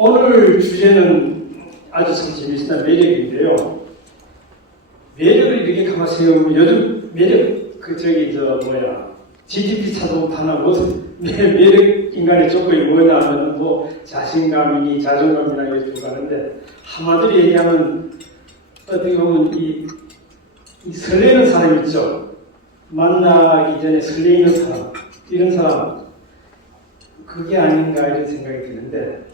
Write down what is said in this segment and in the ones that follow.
오늘 주제는 아주 참 재미있는 매력인데요. 매력을 이렇게 가만 세우면 요즘 매력 GDP 찾아보면 다 나오고 매력 인간의 조건이 뭐냐 하면 뭐 자신감이니 자존감이나 이렇게 가는데 한마디로 얘기하면 어떻게 보면 이 설레는 사람 있죠. 만나기 전에 설레이는 사람, 이런 사람 그게 아닌가 이런 생각이 드는데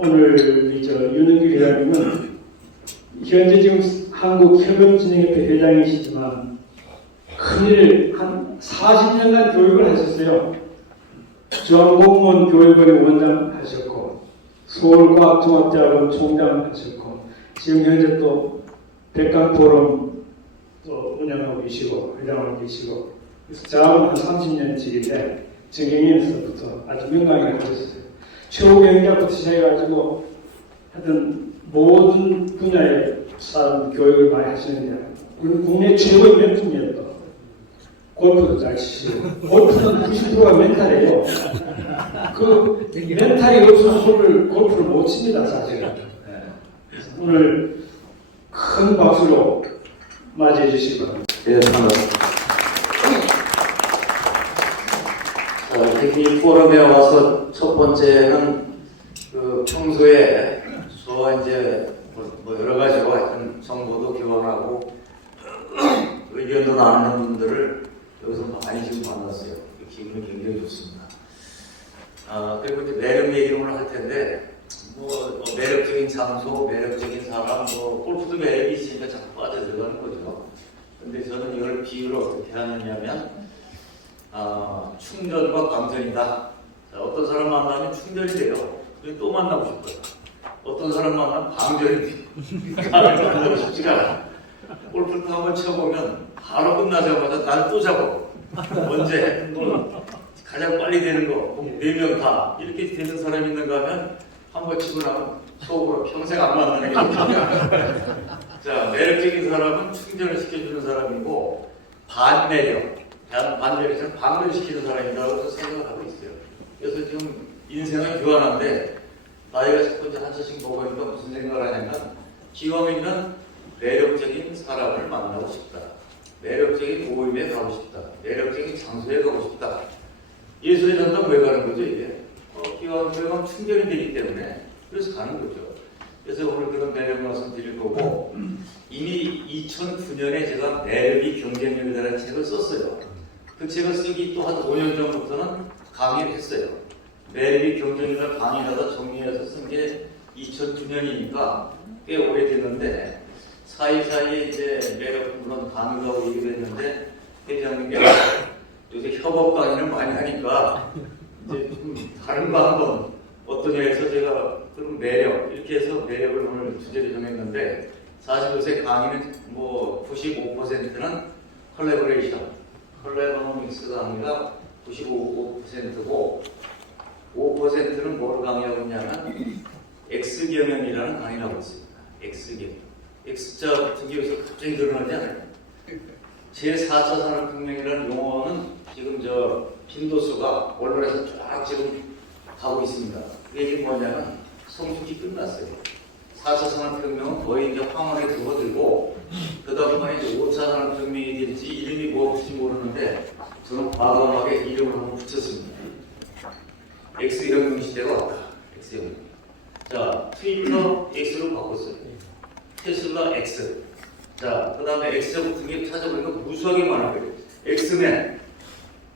오늘 윤은규 회장님은 현재 지금 한국협업진흥협회 회장이시지만 큰일 한 40년간 교육을 하셨어요. 중앙공무원 교육원의 원장 하셨고 서울과학종합대학원 총장 하셨고 지금 현재 또 백강포럼 또 운영하고 계시고 회장하고 계시고 그래서 자원 한 30년씩인데 정경련에서부터 아주 명강하게 하셨어요. 최고 경영자부터 시작해가지고 하여튼 모든 분야의 사람 교육을 많이 하시는데 국내 최고의 명품이에요. 또 골프도 잘 치시고 골프는 90%가 멘탈이에요. 그 멘탈이 없어서 골프를 못 칩니다 사실은. 오늘 큰 박수로 맞이해 주시기 바랍니다. 네, 반갑습니다. 이 포럼에 와서 첫 번째는 평소에 저 이제 뭐 여러 가지로 하여튼 정보도 교환하고 의견도 나누는 분들을 여기서 많이 지금 만났어요. 기분이 굉장히 좋습니다. 그리고 이제 매력 얘기를 오늘 할 텐데 뭐 매력적인 장소, 매력적인 사람, 뭐 골프도 매력이 있으니까 자꾸 빠져들어가는 거죠. 근데 저는 이걸 비유를 어떻게 하느냐면 충전과 감전이다. 자, 어떤 사람 만나면 충전이 돼요. 그리고 또 만나고 싶어요. 어떤 사람 만나면 방전이 돼요. 만나고 싶지가 않아요. 골프를 한번 쳐보면 바로 끝나자마자 난 또 잡아. 언제? 또 가장 빨리 되는 거, 4명 다. 이렇게 되는 사람이 있는가 하면 한 번 치고 나면 속으로 평생 안 만나는 게 자, 매력적인 사람은 충전을 시켜주는 사람이고 반매력. 반대로 방전시키는 사람이라고 생각을 하고 있어요. 그래서 지금 인생은 교환한데 나이가 자꾸 이제 한차씩 먹으니까 무슨 생각을 하냐면 기왕이면 매력적인 사람을 만나고 싶다. 매력적인 모임에 가고 싶다. 매력적인 장소에 가고 싶다. 예술의 전당 왜 가는 거죠 이게? 기왕이면 충전이 되기 때문에 그래서 가는 거죠. 그래서 오늘 그런 매력 말씀 드릴 거고 이미 2009년에 제가 매력이 경쟁력이라는 책을 썼어요. 그 책을 쓰기 또 한 5년 전부터는 강의를 했어요. 매력이 경쟁력을 강의하다 정리해서 쓴 게 2009년이니까 꽤 오래됐는데 사이사이에 이제 매력 물론 강의도 하고 얘기를 했는데 회장님께서 요새 협업 강의를 많이 하니까 이제 좀 다른 거 한번 어떠냐해서 제가 그럼 매력 이렇게 해서 매력을 오늘 주제를 정했는데 사실 요새 강의는 뭐 95%는 컬래버믹스 강의가 95%고 5%는 뭐를 강의하고 있냐면 X경영이라는 강의를 하고 있습니다. X경영. X자 같은 게 여기서 갑자기 늘어나지 않아요. 제4차 산업혁명이라는 용어는 지금 빈도수가 언론에서 쫙 지금 가고 있습니다. 그 얘기는 뭐냐면 성숙이 끝났어요. 4차 산업혁명은 거의 이제 황혼에 접어들고 그 다음에 이제 5차 산업혁명이 될지 이름이 무엇인지 모르는데 저는 과감하게 이름을 한번 붙였습니다. X혁명 시대가 왔다. X혁명. 자, 트위터 X로 바꿨어요. 테슬라 X. 자, 그 다음에 X자 붙은 게 찾아보니까 무수하게 많아요. 엑스맨.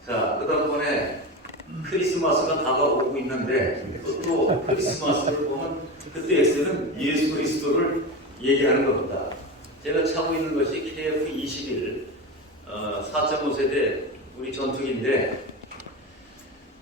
자, 그 다음번에 크리스마스가 다가오고 있는데 또 크리스마스를 보면 그때 X는 예수 그리스도를 얘기하는 겁니다. 제가 차고 있는 것이 KF21 4.5세대 우리 전투기인데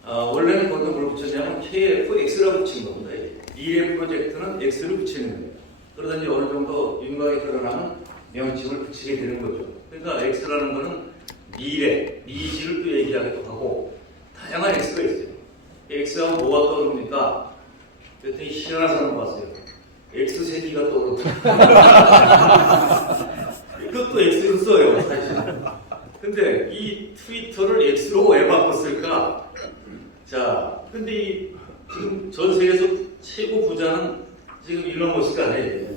원래는 거기다 뭘 붙였냐면 KFX라고 붙인 겁니다. 미래 프로젝트는 X를 붙이는 거예요. 그러다 이제 어느 정도 윤곽이 드러나면 명칭을 붙이게 되는 거죠. 그러니까 X라는 거는 미래, 미지를 또 얘기하기도 하고 다양한 X가 있어요. X하고 뭐가 떠오릅니까? 그랬더니 희한한 사람 봤어요. X세기가 떠오르고 이것도 X로 써요 사실. 근데 이 트위터를 X로 왜 바꿨을까? 자, 근데 지금 전 세계에서 최고 부자는 지금 일론 머스크 아니에요.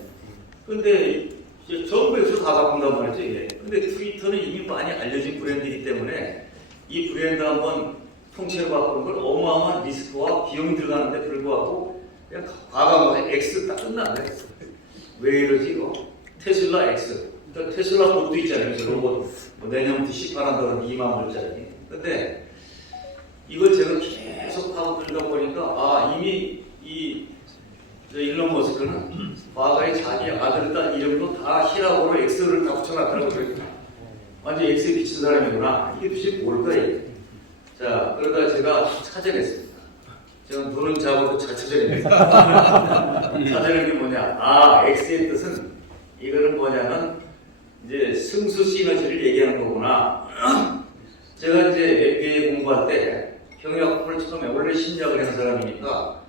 근데 이제 전부 에서 다 바꾼단 말이죠. 이게. 근데 트위터는 이미 많이 알려진 브랜드이기 때문에 이 브랜드 한번 통째로 바꾸는 걸 어마어마한 리스크와 비용이 들어가는데 불구하고 그냥 과감하게 X 딱 끝나네. 왜 이러지 이거? 테슬라 X. 그러니까 테슬라 보도 있잖아요. 저 로봇 뭐 내년부터 시판한다는 2만 불짜리. 근데 이걸 제가 계속 하고 들다 보니까 아 이미 이 일론 머스크는 과거에 자기 아들, 딸 이름도 다 히라고로 X를 다 붙여놨더라고요. 완전 X에 비친 사람이구나. 이게 도대체 뭘까 이게. 자, 그러다 제가 찾아냈습니다. 제가 눈은 잡아도 잘 찾아냈습니다. 찾아낸 게 뭐냐. 아, X의 뜻은 이거는 뭐냐면 이제 승수 시너지를 얘기하는 거구나. 제가 이제 MBA 공부할 때 경영학부를 처음에 원래 심리학을 하는 사람이니까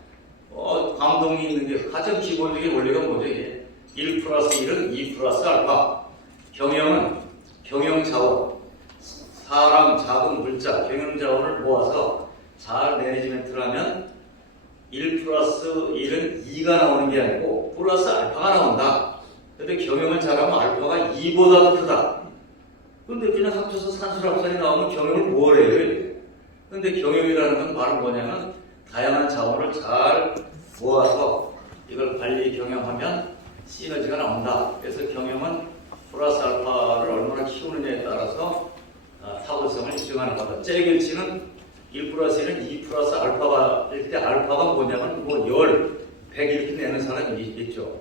감동이 있는 게 가장 기본적인 원리가 뭐죠? 이게 1 플러스 1은 2 플러스 알파. 경영은 경영 자원, 사람, 자금, 물자, 경영 자원을 모아서 잘 매니지멘트를 하면 1 플러스 1은 2가 나오는 게 아니고 플러스 알파가 나온다. 근데 경영을 잘하면 알파가 2보다 더 크다. 근데 그냥 합쳐서 산술합산이 나오면 경영을 뭘 해요? 근데 경영이라는 건 바로 뭐냐면 다양한 자원을 잘 모아서 이걸 관리 경영하면 시너지가 나온다. 그래서 경영은 플러스 알파를 얼마나 키우느냐에 따라서 타고성을 입증하는 거다. 째길치는 1 플러스 1은 2 플러스 알파가 일 때 알파가 뭐냐면 뭐 100 이렇게 내는 사람이 있죠.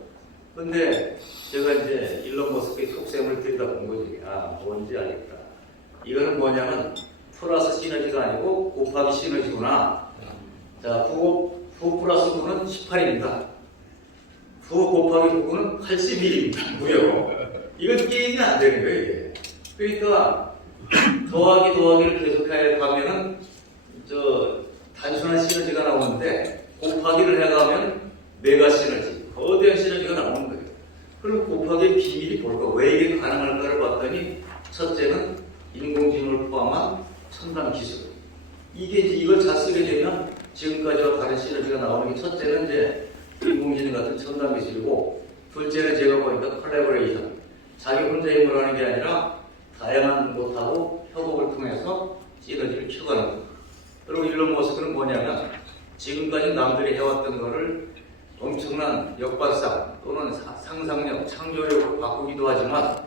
근데 제가 이제 일론 머스크의 속셈을 들다 본 거지. 아, 뭔지 알겠다. 이거는 뭐냐면 플러스 시너지가 아니고 곱하기 시너지구나. 자, 9 플러스 9는 18입니다. 9 곱하기 9는 81입니다. 무려. 이건 게임이 안 되는 거예요, 이게. 그러니까 더하기를 계속해 가면은 단순한 시너지가 나오는데 곱하기를 해가면 메가 시너지, 거대한 시너지가 나오는 거예요. 그럼 곱하기의 비밀이 뭘까? 왜 이게 가능할까를 봤더니 첫째는 인공지능을 포함한 첨단 기술. 이게 이제 이걸 잘 쓰게 되면 지금까지와 다른 시너지가 나오는 게 첫째는 이제 인공지능 같은 첨단 기술이고 둘째는 제가 보니까 컬래버레이션. 자기 혼자 힘으로 하는 게 아니라 다양한 것하고 협업을 통해서 시너지를 키워가는 거. 그리고 일론 머스크는 뭐냐면 지금까지 남들이 해왔던 거를 엄청난 역발상 또는 상상력, 창조력으로 바꾸기도 하지만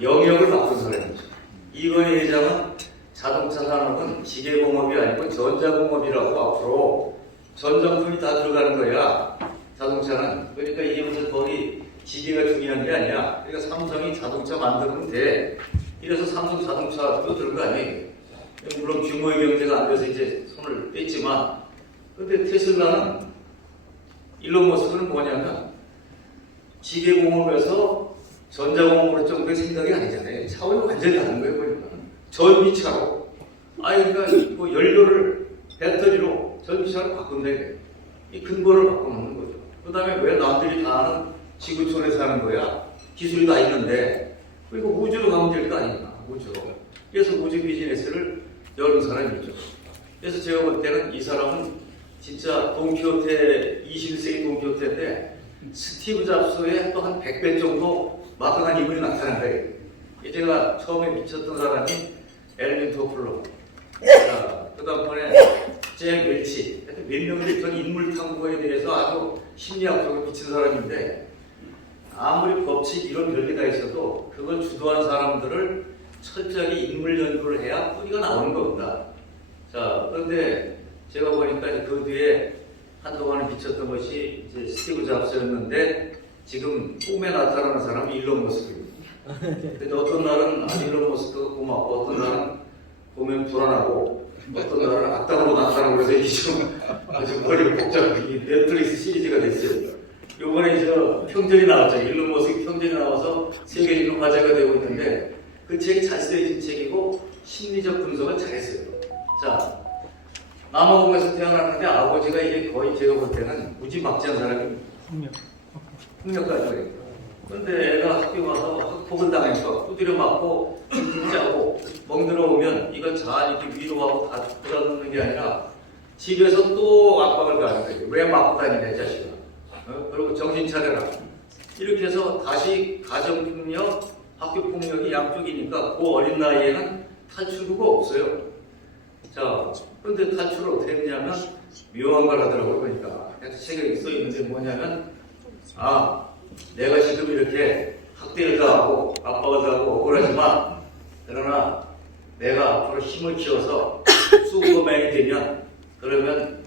영역을 바꾼 사람이죠. 이건희 회장은 자동차 산업은 기계공업이 아니고 전자공업이라고 앞으로 전 정품이 다 들어가는 거야. 자동차는. 그러니까 이게 무슨 거기 기계가 중요한 게 아니야. 그러니까 삼성이 자동차 만들면 돼. 이래서 삼성 자동차도 들은 거 아니에요. 물론 규모의 경제가 안 돼서 이제 손을 뺐지만 근데 테슬라는 일론 머스크는 뭐냐면 기계공업에서 전자공업으로 정도의 생각이 아니잖아요. 차원이 완전히 다른 거예요. 보니까. 전기차로. 그러니까 뭐 연료를 배터리로 전기차로 바꾼다. 이 근본을 바꿔놓는 거죠. 그 다음에 왜 남들이 다 하는 지구촌에서 하는 거야? 기술이 다 있는데 그리고 우주로 가면 될 거 아닙니까? 우주로. 그래서 우주 비즈니스를 여는 사람이죠. 그래서 제가 볼 때는 이 사람은 진짜 돈키호테, 21세기 돈키호테인데 스티브 잡스의 또 한 100배 정도 막강한 인물이 나타난 거예요. 제가 처음에 미쳤던 사람이 엘빈 토플러, 그 다음번에 잭 웰치, 몇 명의 전 인물 탐구에 대해서 아주 심리학적으로 미친 사람인데 아무리 법칙 이런 별게 다 있어도 그걸 주도한 사람들을 철저하게 인물 연구를 해야 뿌리가 나오는 겁니다. 자, 그런데 제가 보니까 그 뒤에 한동안에 미쳤던 것이 이제 스티브 잡스였는데 지금 꿈에 나타나는 사람은 일론 머스크입니다. 근데 어떤 날은 일론 머스크가 고맙고 어떤 날은 보면 불안하고 어떤 날은 악당으로 나타나고 그래서 이게 좀 아주 머리가 복잡해. 넷플릭스 시리즈가 됐어요. 요번에 평전이 나왔죠. 일론 머스크 평전이 나와서 세계적인 화제가 되고 있는데 그 책이 잘 쓰여진 책이고 심리적 분석을 잘했어요. 자, 남아공에서 태어났는데 아버지가 이게 거의 제가 볼 때는 무지막지한 사람입니다. 폭력가죠. 그런데 애가 학교 가서 학폭을 당해서 두드려 맞고 짜고 멍들어 오면 이걸 잘 이렇게 위로하고 다 풀어놓는 게 아니라 집에서 또 압박을 가는 거예요. 왜 맞고 다니냐, 이 자식아. 그리고 정신 차려라. 이렇게 해서 다시 가정폭력, 학교폭력이 양쪽이니까 그 어린 나이에는 탈출구가 없어요. 자, 그런데 탈출을 어떻게 했냐면 묘한 걸 하더라고요. 그러니까 책에 써 있는데 뭐냐면 내가 지금 이렇게 학대를 당하고 압박을 당하고 억울하지만 그러나 내가 앞으로 힘을 키워서 슈퍼맨이 되면 그러면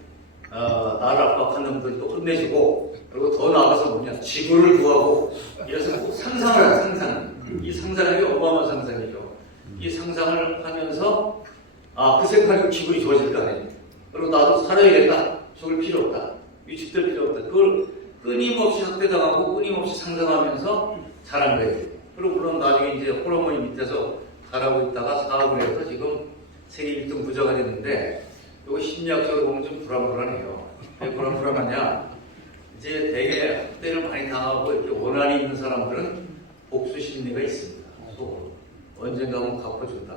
나를 압박한 놈들도 혼내주고 그리고 더 나아가서 뭐냐 지구를 구하고 이래서 꼭 상상을 해요. 상상. 이 상상이 어마어마한 상상이죠. 이 상상을 하면서 그 생각이 기분이 좋아질 거 아니에요. 그리고 나도 살아야겠다. 죽을 필요 없다. 위축될 필요 없다. 그걸 끊임없이 학대당하고 끊임없이 상상하면서 자란 거예요. 그리고 물론 나중에 이제 호르몬이 밑에서 자라고 있다가 사업을 해서 지금 세계 1등 부자가 됐는데 이거 심리학적으로 보면 좀 불안불안해요. 왜 불안불안하냐? 이제 되게 학대를 많이 당하고 이렇게 원한이 있는 사람들은 복수 심리가 있습니다. 속으로. 언젠가 한번 갚아준다.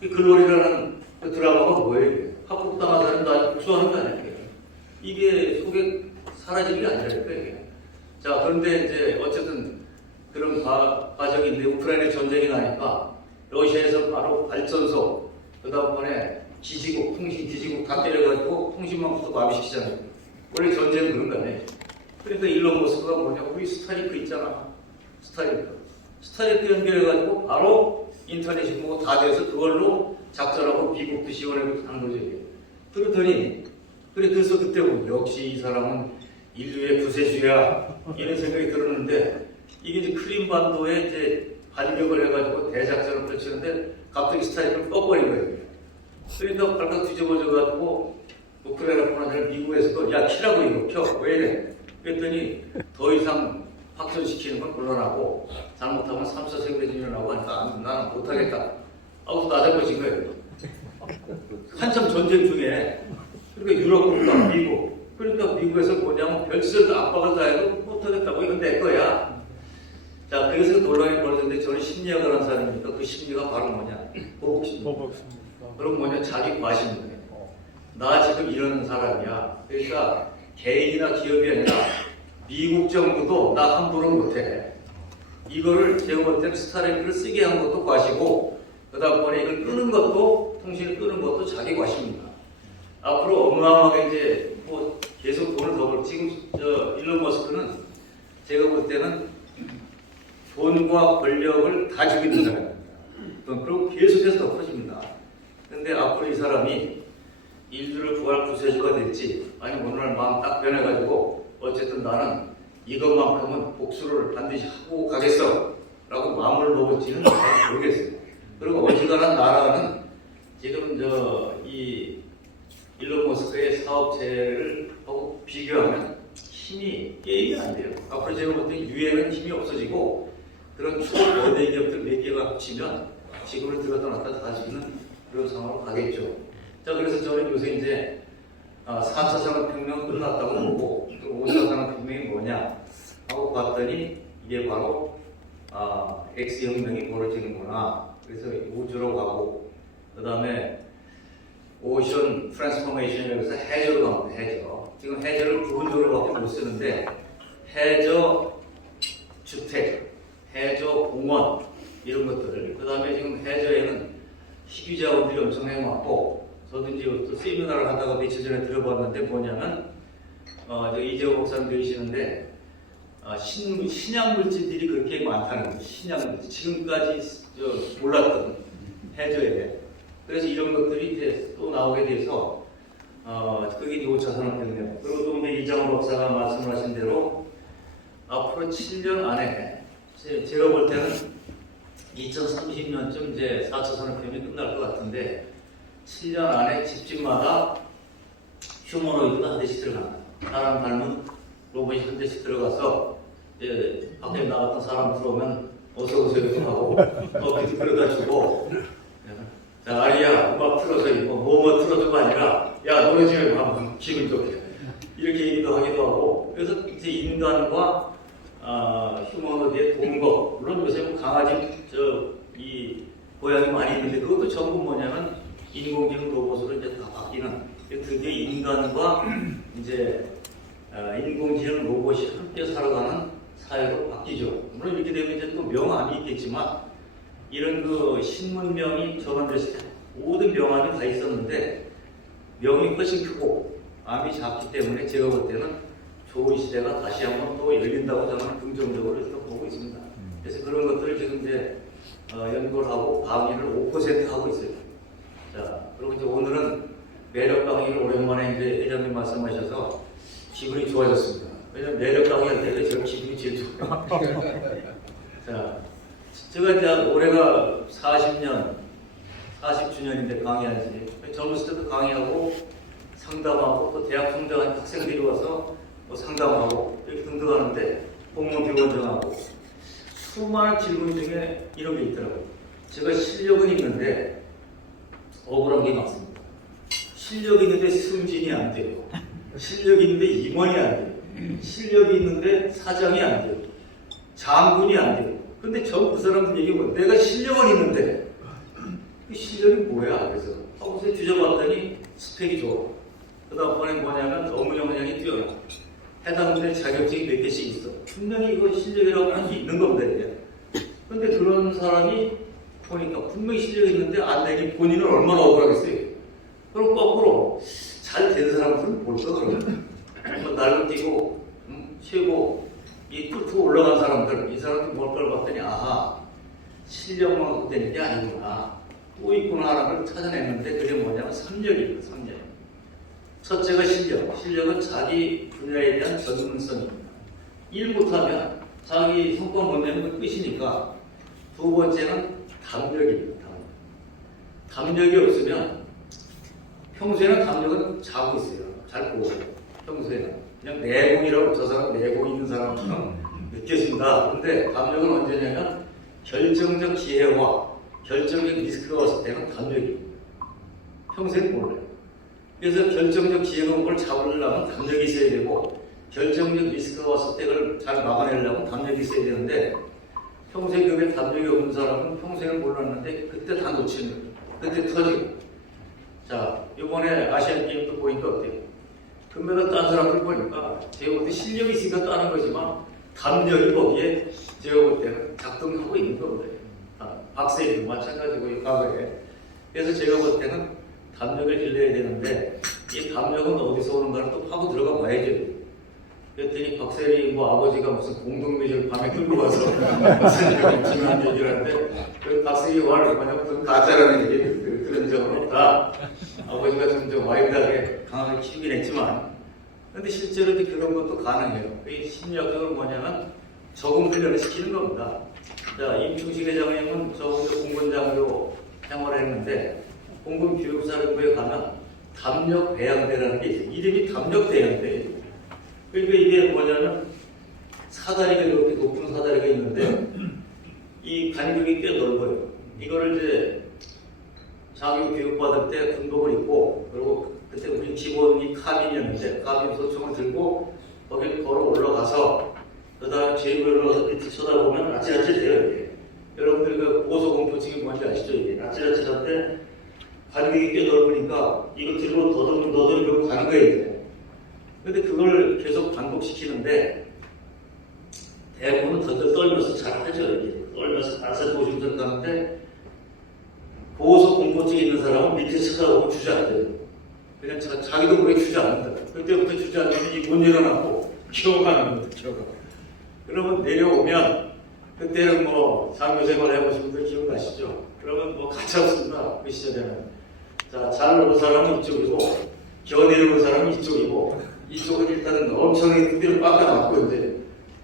그 글로리라는 그 드라마가 뭐예요? 학폭당한 사람도 아직 복수하는 거 아니에요? 이게 속에 사라지는 게 아니라니까 이게. 자, 그런데 이제 어쨌든 그런 과정이 있는데 우크라이나 전쟁이 나니까 러시아에서 바로 발전소, 그 다음번에 기지국, 통신 기지국 다 때려가지고 통신망부터 마비시키잖아요. 원래 전쟁은 그런 거 아니에요? 그러니까 일론 머스크가 뭐냐, 우리 스타링크 있잖아. 스타링크 연결해가지고 바로 인터넷이 뭐 다 돼서 그걸로 작전하고 미국도 지원하고 하는 거죠. 그러더니, 그래서 그때 역시 이 사람은 인류의 구세주야 이런 생각이 들었는데 이게 이제 크림반도에 이제 반격을 해가지고 대작전을 펼치는데 갑자기 스타일을 꺼버린 거예요. 그러니까 발칵 뒤집어져가지고 우크라이나 보내는 미국에서도 야 키라고 이거 켜. 왜 이래? 그랬더니 더 이상 확전시키는 건 곤란하고 잘못하면 3차 세계대전이 일어나고 하니까 나는 못하겠다. 하고서 나대버진 거예요. 한참 전쟁 중에 그러니까 유럽과 미국 그러니까 미국에서 뭐냐면 별짓을 압박을 다해도 못하겠다고 이건 내 거야. 자, 그래서 논란이 벌어졌는데 저는 심리학을 한 사람이니까 그 심리가 바로 뭐냐? 보복심리. 그럼 뭐냐? 자기 과신이에요. 나 지금 이러는 사람이야. 그러니까 개인이나 기업이 아니라 미국 정부도 나 함부로 못해. 이거를 제가 볼 때는 스타링크를 쓰게 한 것도 과시고 그 다음번에 이걸 끄는 것도 통신을 끄는 것도 자기 과시입니다. 앞으로 어마어마하게 이제 뭐 계속 돈을 더 벌. 지금 일론 머스크는 제가 볼 때는 돈과 권력을 다 주고 있는 사람입니다. 그리고 계속해서 더 커집니다. 근데 앞으로 이 사람이 인류를 구할 구세주가 될지 아니면 어느 날 마음 딱 변해가지고 어쨌든 나는 이것만큼은 복수를 반드시 하고 가겠어 라고 마음을 먹을지는 잘 모르겠어요. 그리고 어지간한 나라는 지금 이 일론 머스크의 사업체를 하고 비교하면 힘이 게임이 안 돼요. 앞으로 제가 볼 때 유엔은 힘이 없어지고 그런 초거대 기업들 몇 개가 합치면 지구를 들었다 놨다 다지는 그런 상황으로 가겠죠. 자, 그래서 저는 요새 이제 4차 산업혁명 끝났다고 보고 또 5차 산업혁명이 뭐냐 하고 봤더니 이게 바로 X혁명이 벌어지는구나. 그래서 우주로 가고 그 다음에 오션 트랜스포메이션이라고 해서 해저로 갑니다. 해저. 지금 해저를 부분적으로밖에 못 쓰는데 해저 주택, 해저 공원 이런 것들. 그 다음에 지금 해저에는 희귀 자원들이 엄청나게 많고 저도 이제 또 세미나를 하다가 며칠 전에 들어봤는데 뭐냐면 이재호 목사님 계시는데 신약 물질들이 그렇게 많다는 거예요. 신약 물질. 지금까지 몰랐던 해저에. 그래서 이런 것들이 이제 또 나오게 돼서 그게 이제 5차 산업혁명. 그리고 또 이제 이장호 목사가 말씀하신 대로 앞으로 7년 안에 제가 볼 때는 2030년쯤 이제 4차 산업혁명이 끝날 것 같은데 7년 안에 집집마다 휴머노이드가 한 대씩 들어간다. 사람 닮은 로봇이 한 대씩 들어가서 이제 밖에 나갔던 사람 들어오면 어서 오세요 하고 커피 들여다 주고 자, 아리야 음악 틀어서 뭐뭐 틀어주고 아니라 야 노래 좀 하면 기분 좋게 이렇게 얘기도 하기도 하고 그래서 이제 인간과 휴머노이드의 동거 물론 요새 뭐 강아지 이 고양이 많이 있는데 그것도 전부 뭐냐면 인공지능 로봇으로 이제 다 바뀌는 드디어 인간과 이제 인공지능 로봇이 함께 살아가는 사회로 바뀌죠. 물론 이렇게 되면 이제 또 명암이 있겠지만 이런 그 신문명이 전환됐을 때 모든 명암이 다 있었는데 명이 훨씬 크고 암이 작기 때문에 제가 볼 때는 좋은 시대가 다시 한번 또 열린다고 저는 긍정적으로 이렇게 보고 있습니다. 그래서 그런 것들을 지금 이제 연구를 하고 강의를 5% 하고 있어요. 자, 그리고 이제 오늘은 매력 강의를 오랜만에 이제 회장님 말씀하셔서 기분이 좋아졌습니다. 왜냐면 매력 강의할 때가 제가 기분이 제일 좋아요. 자, 제가 이제 올해가 40주년인데 강의한 지 젊었을 때도 강의하고 상담하고 또 대학 성장한 학생들이 와서 뭐 상담하고 이렇게 등등 하는데 공무원 비원정하고 수많은 질문 중에 이런 게 있더라고요. 제가 실력은 있는데 억울한 게 많습니다. 실력이 있는데 승진이 안 돼요. 실력이 있는데 임원이 안 돼요. 실력이 있는데 사장이 안 돼요. 장군이 안 돼요. 근데 전부 그 사람들 얘기하면 내가 실력은 있는데 그 실력이 뭐야? 그래서 하고서 뒤져봤더니 스펙이 좋아. 그 다음번에 뭐냐면 업무 역량이 뛰어나. 해당 분야의 자격증이 몇 개씩 있어. 분명히 이거 실력이라고 하는 게 있는 겁니다, 이제. 근데 그런 사람이 보니까 분명히 실력이 있는데 안 되니 본인은 얼마나 억울하겠어요. 그럼 거꾸로 잘 된 사람들은 뭘까, 그러면? 날로 뛰고, 쉬고, 이 뚫고 올라간 사람들, 이 사람들 뭘까를 봤더니, 아하, 실력만 갖고 되는 게 아니구나. 또 있구나 하는 걸 찾아냈는데, 그게 뭐냐면 3력입니다, 3력. 첫째가 실력. 실력은 자기 분야에 대한 전문성입니다. 일 못하면 자기 성과 못 내는 건 끝이니까. 두 번째는 담력입니다. 담력이 없으면 평소에는 담력은 자고 있어요. 잘 보고 평소에는 그냥 내공이라고 저 사람 내공 있는 사람처럼 느껴진다. 그런데 담력은 언제냐면 결정적 기회와 결정적 리스크가 왔을 때는 담력입니다. 평소에는 몰라요. 그래서 결정적 기회가 온 걸 잡으려면 담력이 있어야 되고 결정적 리스크가 왔을 때 그걸 잘 막아내려면 담력이 있어야 되는데 평소에 그게 담력이 없는 사람은 평소에는 몰랐는데 그때 다 놓치는 거예요. 그때 터지고. 자, 이번에 아시안 게임도 보니까 어때요? 금메달 딴 사람들 보니까 제가 볼 때 실력이 있으니까 따는 거지만 담력이 거기에 제가 볼 때는 작동하고 있는 겁니다. 박세희도 마찬가지고 과거에. 그래서 제가 볼 때는 담력을 길러야 되는데 이 담력은 어디서 오는가를 또 파고 들어가 봐야죠. 그랬더니 박세리 아버지가 무슨 공동묘지를 밤에 끌고 와서 박세리가 중요한 얘기를 하는데 그 박세리 와를 뭐냐면 그건 가짜라는 얘기 그런 적은 없다. 아버지가 좀 와일드하게 강하게 키우긴 했지만 근데 실제로 그런 것도 가능해요. 이 심리학적으로 뭐냐면 적응 훈련을 시키는 겁니다. 자, 임충식 회장님은 저 공군장교 생활을 했는데 공군교육사령부에 가면 담력대양대라는 게 있어요. 이름이 담력대양대. 그러니까 이게 뭐냐면 사다리가 이렇게 높은 사다리가 있는데 이 간격이 꽤 넓어요. 이거를 이제 장교 교육받을 때 군복을 입고 그리고 그때 우리 기본이 카빈이었는데 카빈 소총을 들고 거기를 걸어 올라가서 그 다음에 제일 올라가서 밑에 쳐다보면 아찔아찔해요. 이게. 여러분들 그 고소공포증이 뭔지 아시죠? 이게 아찔아찔한데 간격이 꽤 넓으니까 이거 들고 더듬고 가는 거예요. 이제. 근데 그걸 계속 반복시키는데 대부분은 덜덜 떨면서 잘하죠. 이게 떨면서 알아서 조심스럽게 가는데 고소공포증이 있는 사람은 밑에 쳐다보고 주저앉아요. 그냥 자기도 모르게 주저앉는다. 그때부터 주저앉으면 못 일어나고 기어가는 겁니다. 기어가. 그러면 내려오면 그때는 뭐 장교생활 해보신 분들 기억나시죠? 그러면 뭐 가차없습니다. 그 시절에는. 자, 잘 오는 사람은 이쪽이고 기어 내려오는 사람은 이쪽이고 이쪽은 일단은 엄청나게 그대로 빡아놨고 이제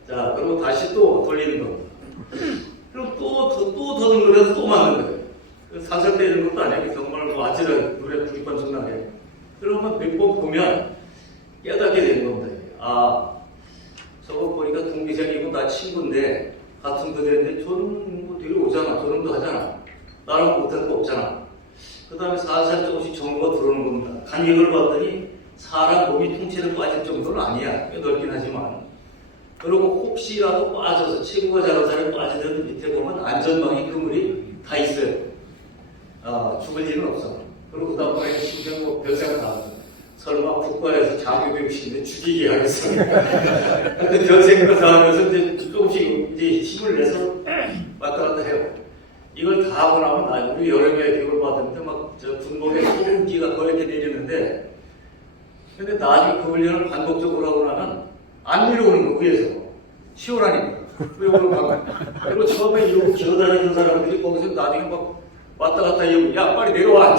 자 그리고 다시 또 돌리는 겁니다. 그럼 또 더듬거려서 또 맞는 거예요. 사살 때리는 것도 아니고 정말 뭐 아찔한 눈에 불이 번쩍나게. 그러면 몇 번 보면 깨닫게 되는 겁니다. 아 저거 보니까 동기생이고 나 친구인데 같은 부대인데 저는 뭐 데려오잖아. 저놈도 하잖아. 나랑 못할 거 없잖아. 그 다음에 살살 조금씩 정보가 들어오는 겁니다. 간격을 봤더니 사람 몸이 통째로 빠질 정도는 아니야. 꽤 넓긴 하지만. 그리고 혹시라도 빠져서 친구가 잘한 사람이 빠지더라도 밑에 보면 안전망이 그물이 다 있어요. 죽을 일은 없어. 그리고 그 다음에 심지어 뭐 별생각 다 합니다. 설마 국가에서 장교교육 시키는데 죽이게 하겠습니까? 근데 별 생각을 다 하면서 이제 조금씩 이제 힘을 내서 왔다 갔다 해요. 이걸 다 하고 나면 나 우리 여름에 교육을 받았는데 막 저 군복에 소금기가 거렇게 내리는데 근데 나중에 그 훈련을 반복적으로 하고 나면 안 내려오는 거 위에서 시원하니까 왜 오는 거 그리고 처음에 이러고 기어다니는 사람들이 거기서 나중에 막 왔다 갔다 이러고 야 빨리 내려와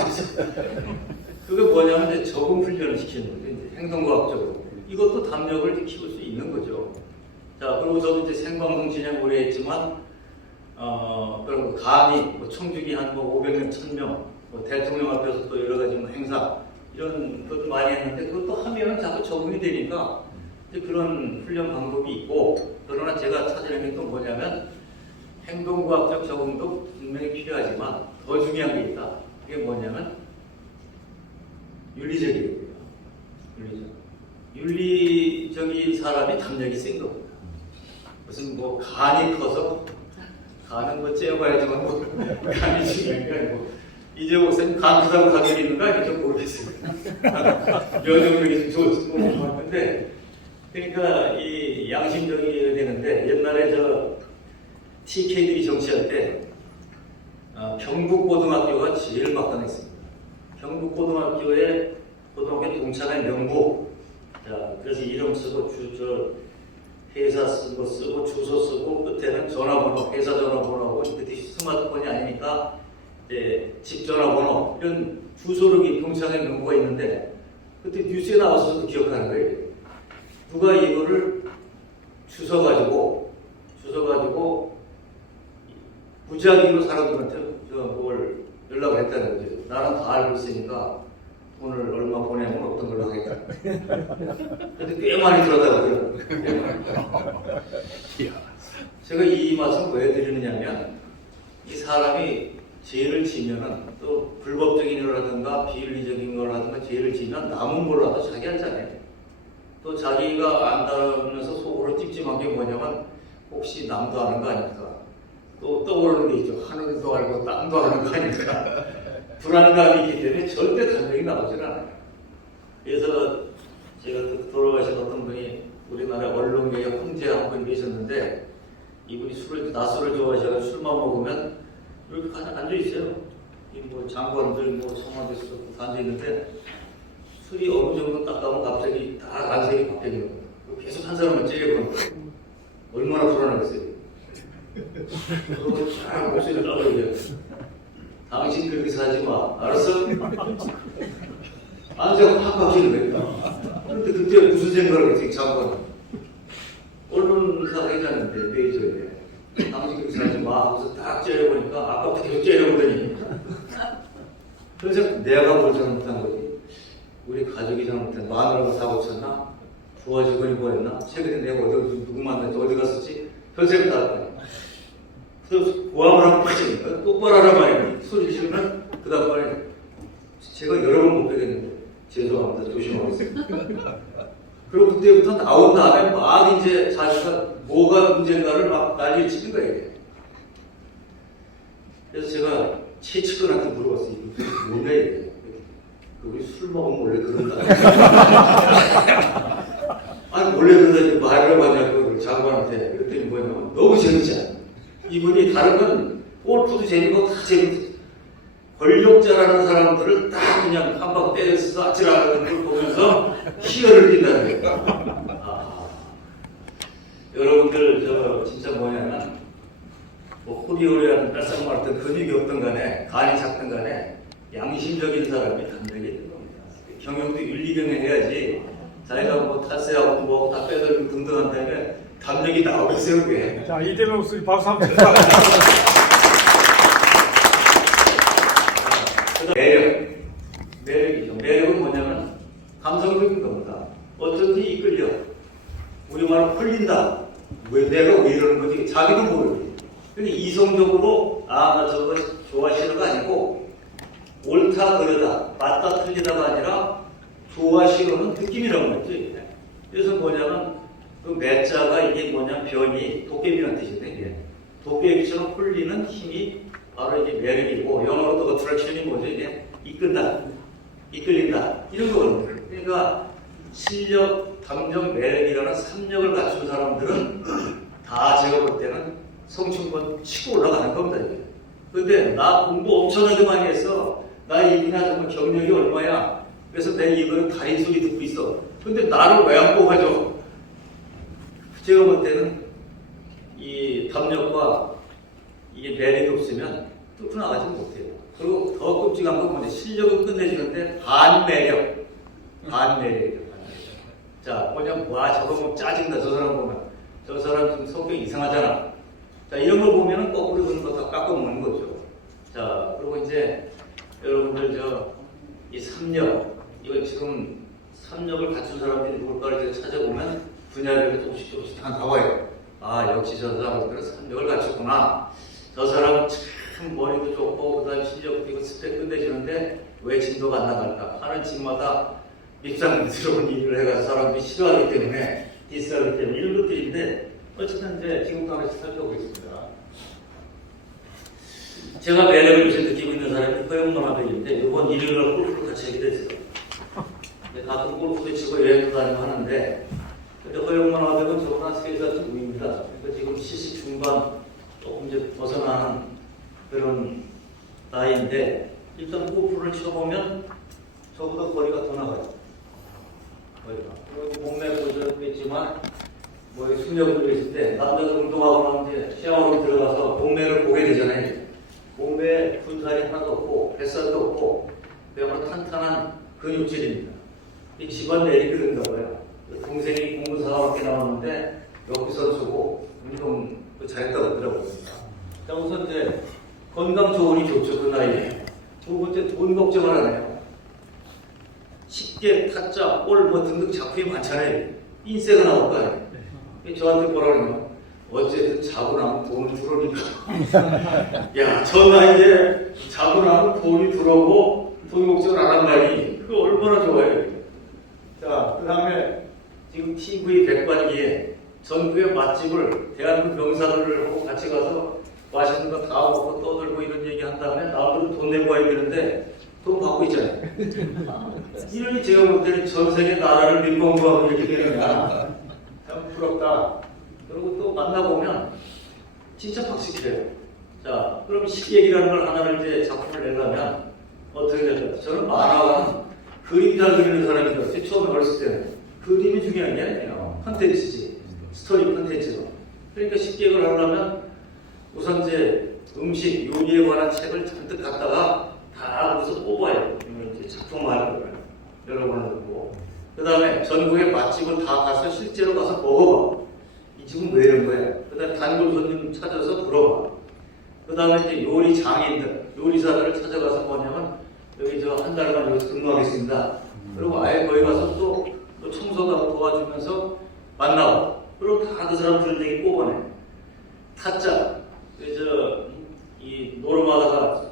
그게 뭐냐면 이제 적응 훈련을 시키는 거죠. 이제 행동과학적으로 이것도 담력을 이제 키울 수 있는 거죠. 자 그리고 저도 이제 생방송 진행 오래 했지만 그런 강의 뭐 청주기 한 뭐 500명 1000명 뭐 대통령 앞에서 또 여러 가지 뭐 행사 이런 것도 많이 했는데 그것도 하면은 자꾸 적응이 되니까 이제 그런 훈련 방법이 있고 그러나 제가 찾아낸 게 또 뭐냐면 행동과학적 적응도 분명히 필요하지만 더 중요한 게 있다. 그게 뭐냐면 윤리적이에요. 윤리적인 사람이 담력이 센 겁니다. 무슨 뭐 간이 커서 간은 뭐 째어봐야지만 뭐 간이 중요한 게 아니고 이제 목사님 간 크다고 가격이 있는가 이렇게 모르겠습니다. 면역력이 좀 좋을지 모르겠는데 그러니까 이 양심적이어야 되는데 옛날에 저 TK들이 정치할 때 경북고등학교가 제일 막강했습니다. 경북고등학교에 고등학교 동창회 명부 자 그래서 이름 쓰고 회사 쓰고 주소 쓰고 끝에는 전화번호 회사 전화번호하고 그때 스마트폰이 아니니까 이제 집 전화번호 이런 주소록이 동창회 명부가 있는데 그때 뉴스에 나와서도 기억하는 거예요. 누가 이거를 주워가지고 무작위로 사람들한테 뭘 연락을 했다는 거죠. 나는 다 알고 있으니까 돈을 얼마 보내면 어떤 걸로 하겠다. 근데 꽤 많이 들었다고요. 제가 이 말씀 왜 드리느냐면 이 사람이 죄를 지면은 또 불법적인 거라든가 비윤리적인 거라든가 죄를 지면 남은 몰라도 자기 알잖아요. 또 자기가 안다면서 속으로 찝찝한 게 뭐냐면 혹시 남도 아는 거 아닐까. 또 떠오르는 게 있죠. 하늘도 알고 땅도 아는 거 아닐까. 불안감이 있기 때문에 절대 담력이 나오질 않아요. 그래서 제가 돌아가신 어떤 분이 우리나라 언론계의 황제 한 분이 계셨는데 이분이 낮술을 좋아하셔서 술만 먹으면 이렇게 앉아있어요. 뭐 장관들 뭐 청와대에서 앉아있는데 술이 어느 정도 딱 가면 갑자기 다 안색이 바뀌는 거예요. 계속 한 사람을 째려보는 거예요. 얼마나 불안하겠어요. 그리고 쫙 목소리를 떠버려요. 당신 그렇게 사지 마. 알았어? 안색이 확 바뀌는 거예요. 그런데 그때 무슨 생각을 했지 장관? 언론사 회장인데 메이저에 당신 그렇게 사지 마. 하고서 딱 째려보니까 아까부터 계속 째려보더니 그래서 내가 뭘 잘못한 거지? 우리 가족이 잘못한 마누라가 사고 쳤나? 부하 직원이 뭐했나? 최근에 내가 누구 만났지? 어디 갔었지? 별생각 다 할 거야. 그래서 고함을 하고 빠지니까 똑바로 하란 말이야. 소리 지르면 그 다음번에 제가 여러 번 못 뵈겠는데 죄송합니다. 조심하겠습니다. 그리고 그때부터 나온 다음에 막 이제 자기가 뭐가 문제인가를 막 난리를 치는 거예요. 그래서 제가 최측근한테 물어봤어요. 뭔가 이게 우리 술 먹으면 원래 그런다. 아니 원래 그러다니 말을 하냐고 장관한테 그랬더니 뭐냐면 너무 재밌지 않아. 이분이 다른 건 골프도 재밌고 다 재밌지. 권력자라는 사람들을 딱 그냥 한 방 때려서 아찔하는 걸 보면서 희열을 띈다는 거예요. 여러분들 저 진짜 뭐냐면 뭐 호리호리한 뺄싹말았던 근육이 없던 간에 간이 작던 간에 양심적인 사람이 담력이 있는 겁니다. 경영도 윤리경영해야지 자기가 뭐 탈세하고 뭐 다 빼들고 등등한 다음에 담력이 나오겠어요 그게. 자 이대명 목소리 박수 한번 주세요. 매력이죠. 매력은 뭐냐면 감성적인 겁니다. 어쩐지 이끌려. 우리말로 홀린다. 왜 내가 왜 이러는 거지? 자기도 모르고. 근데 이성적으로 나 저거 좋아하시는 거 아니고 옳다 그러다 맞다 틀리다가 아니라 좋아하시는 느낌이라고 했지. 그래서 뭐냐면 그 매자가 이게 뭐냐면 변이 도깨비라는 뜻인데 이게 도깨비처럼 홀리는 힘이 바로 이게 매력이고 영어로 또 어트랙션이 뭐죠? 이게 이끈다, 이끌린다 이런 거거든요. 그러니까 실력, 감정, 매력이라는 3력을 갖춘 사람들은 다 제가 볼 때는 성춘권 치고 올라가는 겁니다. 이게. 근데 나 공부 엄청나게 많이 했어. 나 얘기나 정말 경력이 얼마야. 그래서 내 이거는 다리 소리 듣고 있어. 근데 나를 왜 안 뽑아줘? 제가 볼 때는 이 담력과 이게 매력이 없으면 뚫고 나가지 못해요. 그리고 더 끔찍한 건 뭐냐. 실력은 끝내주는데 반매력이에요. 반매력. 자, 뭐냐, 와, 저거 뭐 짜증나. 저 사람 보면. 저 사람 좀 성격이 이상하잖아. 자, 이런 걸 보면은 거꾸로 그런 거 다 깎아먹는 거죠. 자, 그리고 이제 여러분들 이 3력, 이거 지금 3력을 갖춘 사람들이 누굴까를 이제 찾아보면 분야별로 조금씩 다 나와요. 아, 역시 저 사람들은 3력을 갖췄구나. 저 사람은 참 머리도 좋고, 그 다음에 실력도 있고 스펙 끝내주는데 왜 진도가 안 나갈까? 하는 집마다 입상스러운 일을 해가지고 사람들이 싫어하기 때문에, 디스하기 때문에 이런 것들인데, 어쨌든 이제 지금부터 하나씩 살펴보겠습니다. 제가 매력을 요새 느끼고 있는 사람이 허영문화백인데, 이번 일요일날 골프를 같이 하게 됐어요. 가끔 골프도 치고 여행도 다니고 하는데, 근데 허영문화백은 저보다 3살 중입니다. 그러니까 지금 70 중반 조금 이제 벗어나는 그런 나이인데, 일단 골프를 쳐보면 저보다 거리가 더 나가요. 거리가. 그리고 몸매 보셨겠지만, 뭐 숙련을 했을 때 남자들 운동하고 나면 이제 샤워로 들어가서 몸매를 보게 되잖아요. 몸매에 군살이 하나도 없고 뱃살도 없고 그야말로 탄탄한 근육질입니다. 이 집안 내리게 된가 봐요. 동생이 공부사학에 나왔는데 여기 선수고 운동 잘했다고 그러더라고요. 자, 우선 이제 건강 조언이 좋죠. 그 나이에. 두 번째 돈 걱정을 안 해요. 쉽게 타짜, 볼 뭐 등등 작품이 많잖아요. 인쇄가 나올 거 아니에요. 저한테 뭐라 그러냐면 어쨌든 자고 나면 돈은 들어오니까 야, 저 나이에 자고 나면 돈이 들어오고 돈 걱정을 안 한다니 그거 얼마나 좋아요. 자, 그 다음에 지금 TV 백반기에 전국의 맛집을 대한민국 명사들하고 같이 가서 맛있는 거 다 먹고 떠들고 이런 얘기 한 다음에 나도 돈 내고 와야 되는데 돈 받고 있잖아요. 이러니 제가 볼 때는 전 세계 나라를 밀봉하고 이렇게 되는 거야. 참 부럽다. 그리고 또 만나보면 진짜 박식해요. 자, 그럼 식얘기라는 걸 하나를 이제 작품을 내려면 어떻게 될까요? 저는 만화는 그림 잘 그리는 사람이죠. 처음에 어렸을 때는 그림이 중요한 게 아니에요. 컨텐츠지. 스토리 컨텐츠가. 그러니까 식얘기를 하려면 우선 이제 음식, 요리에 관한 책을 잔뜩 갖다가 다 거기서 뽑아요. 이제 작품화를 여러 번 하고. 그 다음에 전국의 맛집을 다 가서 실제로 가서 먹어봐. 이 집은 왜 이런 거야? 그 다음에 단골 손님 찾아서 물어봐. 그 다음에 이제 요리 장인들, 요리사들을 찾아가서 뭐냐면 여기 저 한 달만 여기서 근무하겠습니다. 그리고 아예 거기 가서 또 청소도 하고 도와주면서 만나고. 그리고 다 그 사람 들은 얘기 뽑아내. 타짜. 이 노름하다가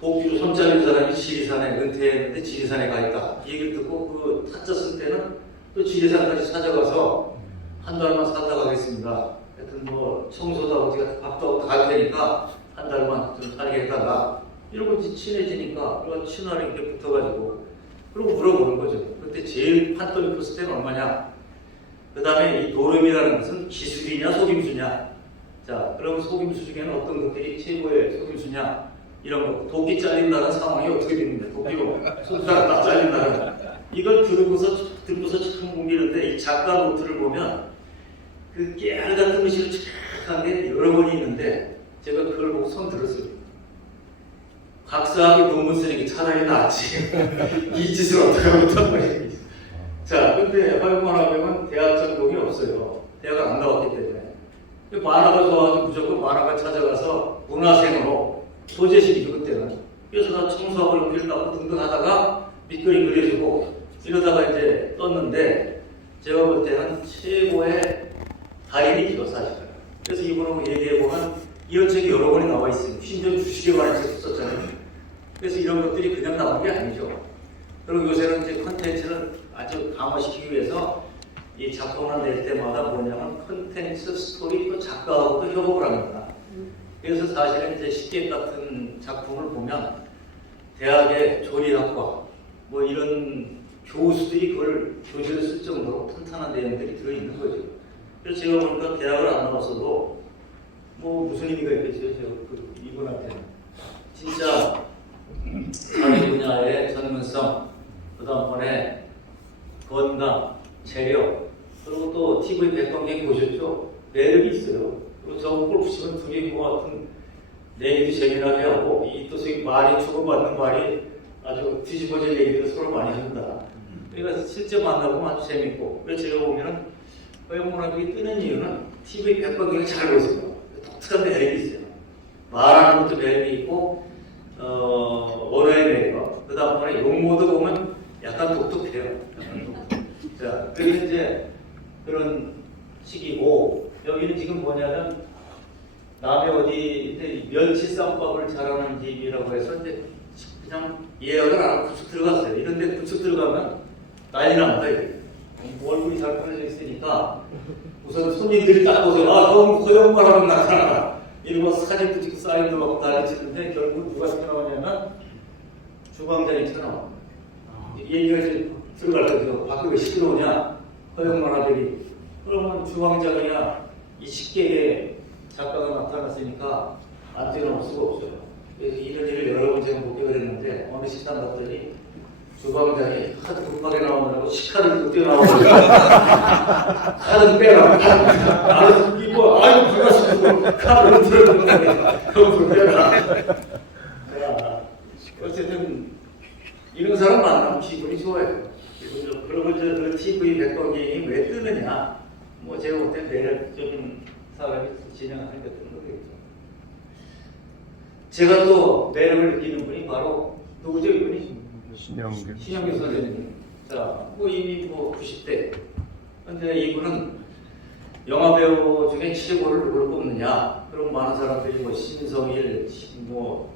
도끼로 손자른 사람이 지리산에 은퇴했는데 지리산에 가 있다. 이 얘기를 듣고 그 타짜 쓸 때는 또 지리산까지 찾아가서 한 달만 살다 가겠습니다. 하여튼 뭐 청소도 하고 제가 밥도 하고 다 할 테니까 한 달만 좀 살게 해달라. 이러고 친해지니까 그런 친화력이 이렇게 붙어가지고 그리고 물어보는 거죠. 그때 제일 판돈이 컸을 때는 얼마냐? 그 다음에 이 노름이라는 것은 기술이냐 속임수냐? 자, 그럼 속임수 중에는 어떤 것들이 최고의 속임수냐? 이런 거. 도끼 잘린다는 상황이 어떻게 됩니까? 도끼로 손가락 딱 잘린다는. 이걸 듣고서 참 옮기는데 이 작가 노트를 보면 그 깨알 같은 글씨를 착한 게 여러 번이 있는데 제가 그걸 보고 손 들었어요. 박사학위 논문 쓰는 게 차라리 낫지. 이 짓을 어떻게 못한 거예요. 자, 근데 허영만화백은 대학 전공이 없어요. 대학을 안 나왔기 때문에. 만화가 좋아서 무조건 만화가 찾아가서 문화생으로 소재식이죠, 그때는. 그래서 나 청소하고 연필 닦고 등등 하다가 밑그림 그려주고 이러다가 이제 떴는데 제가 볼 때는 최고의 달인이죠, 사실은. 그래서 이분하고 얘기해보면 이런 책이 여러 권이 나와 있어요. 심지어 주식에 관한 책도 썼잖아요. 그래서 이런 것들이 그냥 나온 게 아니죠. 그리고 요새는 이제 컨텐츠를 아주 강화시키기 위해서 이 작품을 낼 때마다 뭐냐면 컨텐츠, 스토리, 또 작가하고도 협업을 합니다. 그래서 사실은 이제 식객 같은 작품을 보면 대학의 조리학과 뭐 이런 교수들이 그걸 교재로 쓸 정도로 탄탄한 내용들이 들어있는 거죠. 그래서 제가 보니까 대학을 안 나왔어도 뭐 무슨 의미가 있겠어요. 제가 이분한테는 진짜 자기 분야의 전문성, 그 다음번에 건강, 체력, 그리고 또 TV 백관객 보셨죠? 매력이 있어요. 그리고 저 골프 치면 둘이 뭐 같은 내기도 재미나게 하고 이 또 말이 주고받는 말이 아주 뒤집어질 얘기를 서로 많이 한다. 그러니까 실제 만나보면 아주 재밌고, 그래서 제가 보면은 허영문학이 뜨는 이유는 TV 백관객이 잘 보세요. 독특한 매력이 있어요. 말하는 것도 매력이 있고, 언어의 매력, 그 다음번에 용어도 보면 약간 독특해요. 자, 그리고 이제 그런 시기고, 여기는 지금 뭐냐면, 남의 어디 멸치 쌈밥을 잘하는 집이라고 해서 이제 그냥 예약을 안 하고 구축 들어갔어요. 이런데 구축 들어가면 난리 납니다. 이게. 얼굴이 잘 펴져 있으니까 우선 손님들이 딱 보세요. 아, 너무 허영만하면 나타나라. 이러고 사진 붙이고 사인도 하고 난리치는데 결국 누가 튀어나오냐면 주방장이 튀어나와. 얘기가 이제 들어갈 거죠. 밖에 왜 시끄러우냐? 허영만하들이. 그러면 주방장이야 이 식객에 작가가 나타났으니까 안 뛰어나올 수가 없어요. 그래서 이런 일을 여러 번 제가 목격을 했는데 어느 식당 갔더니 주방장이 하도 급하게 나오느라고 식칼을 뛰어나오고 칼은 빼라. 나는 이거 아이고 반갑습니다. 칼을 들어놓는 거야. 그거 빼라. 어쨌든 이런 사람 만나면 기분이 좋아요. 그리고 저 TV 백관객이 왜 뜨느냐? 뭐 제가 볼 때 매력적인 사람이 진행하는 게 어떤 거겠죠. 제가 또 매력을 느끼는 분이 바로 누구죠? 이분이? 신영규 선생님. 자, 뭐 이미 뭐 90대. 근데 이분은 영화배우 중에 최고를 누구를 뽑느냐? 그럼 많은 사람들이 뭐 신성일, 뭐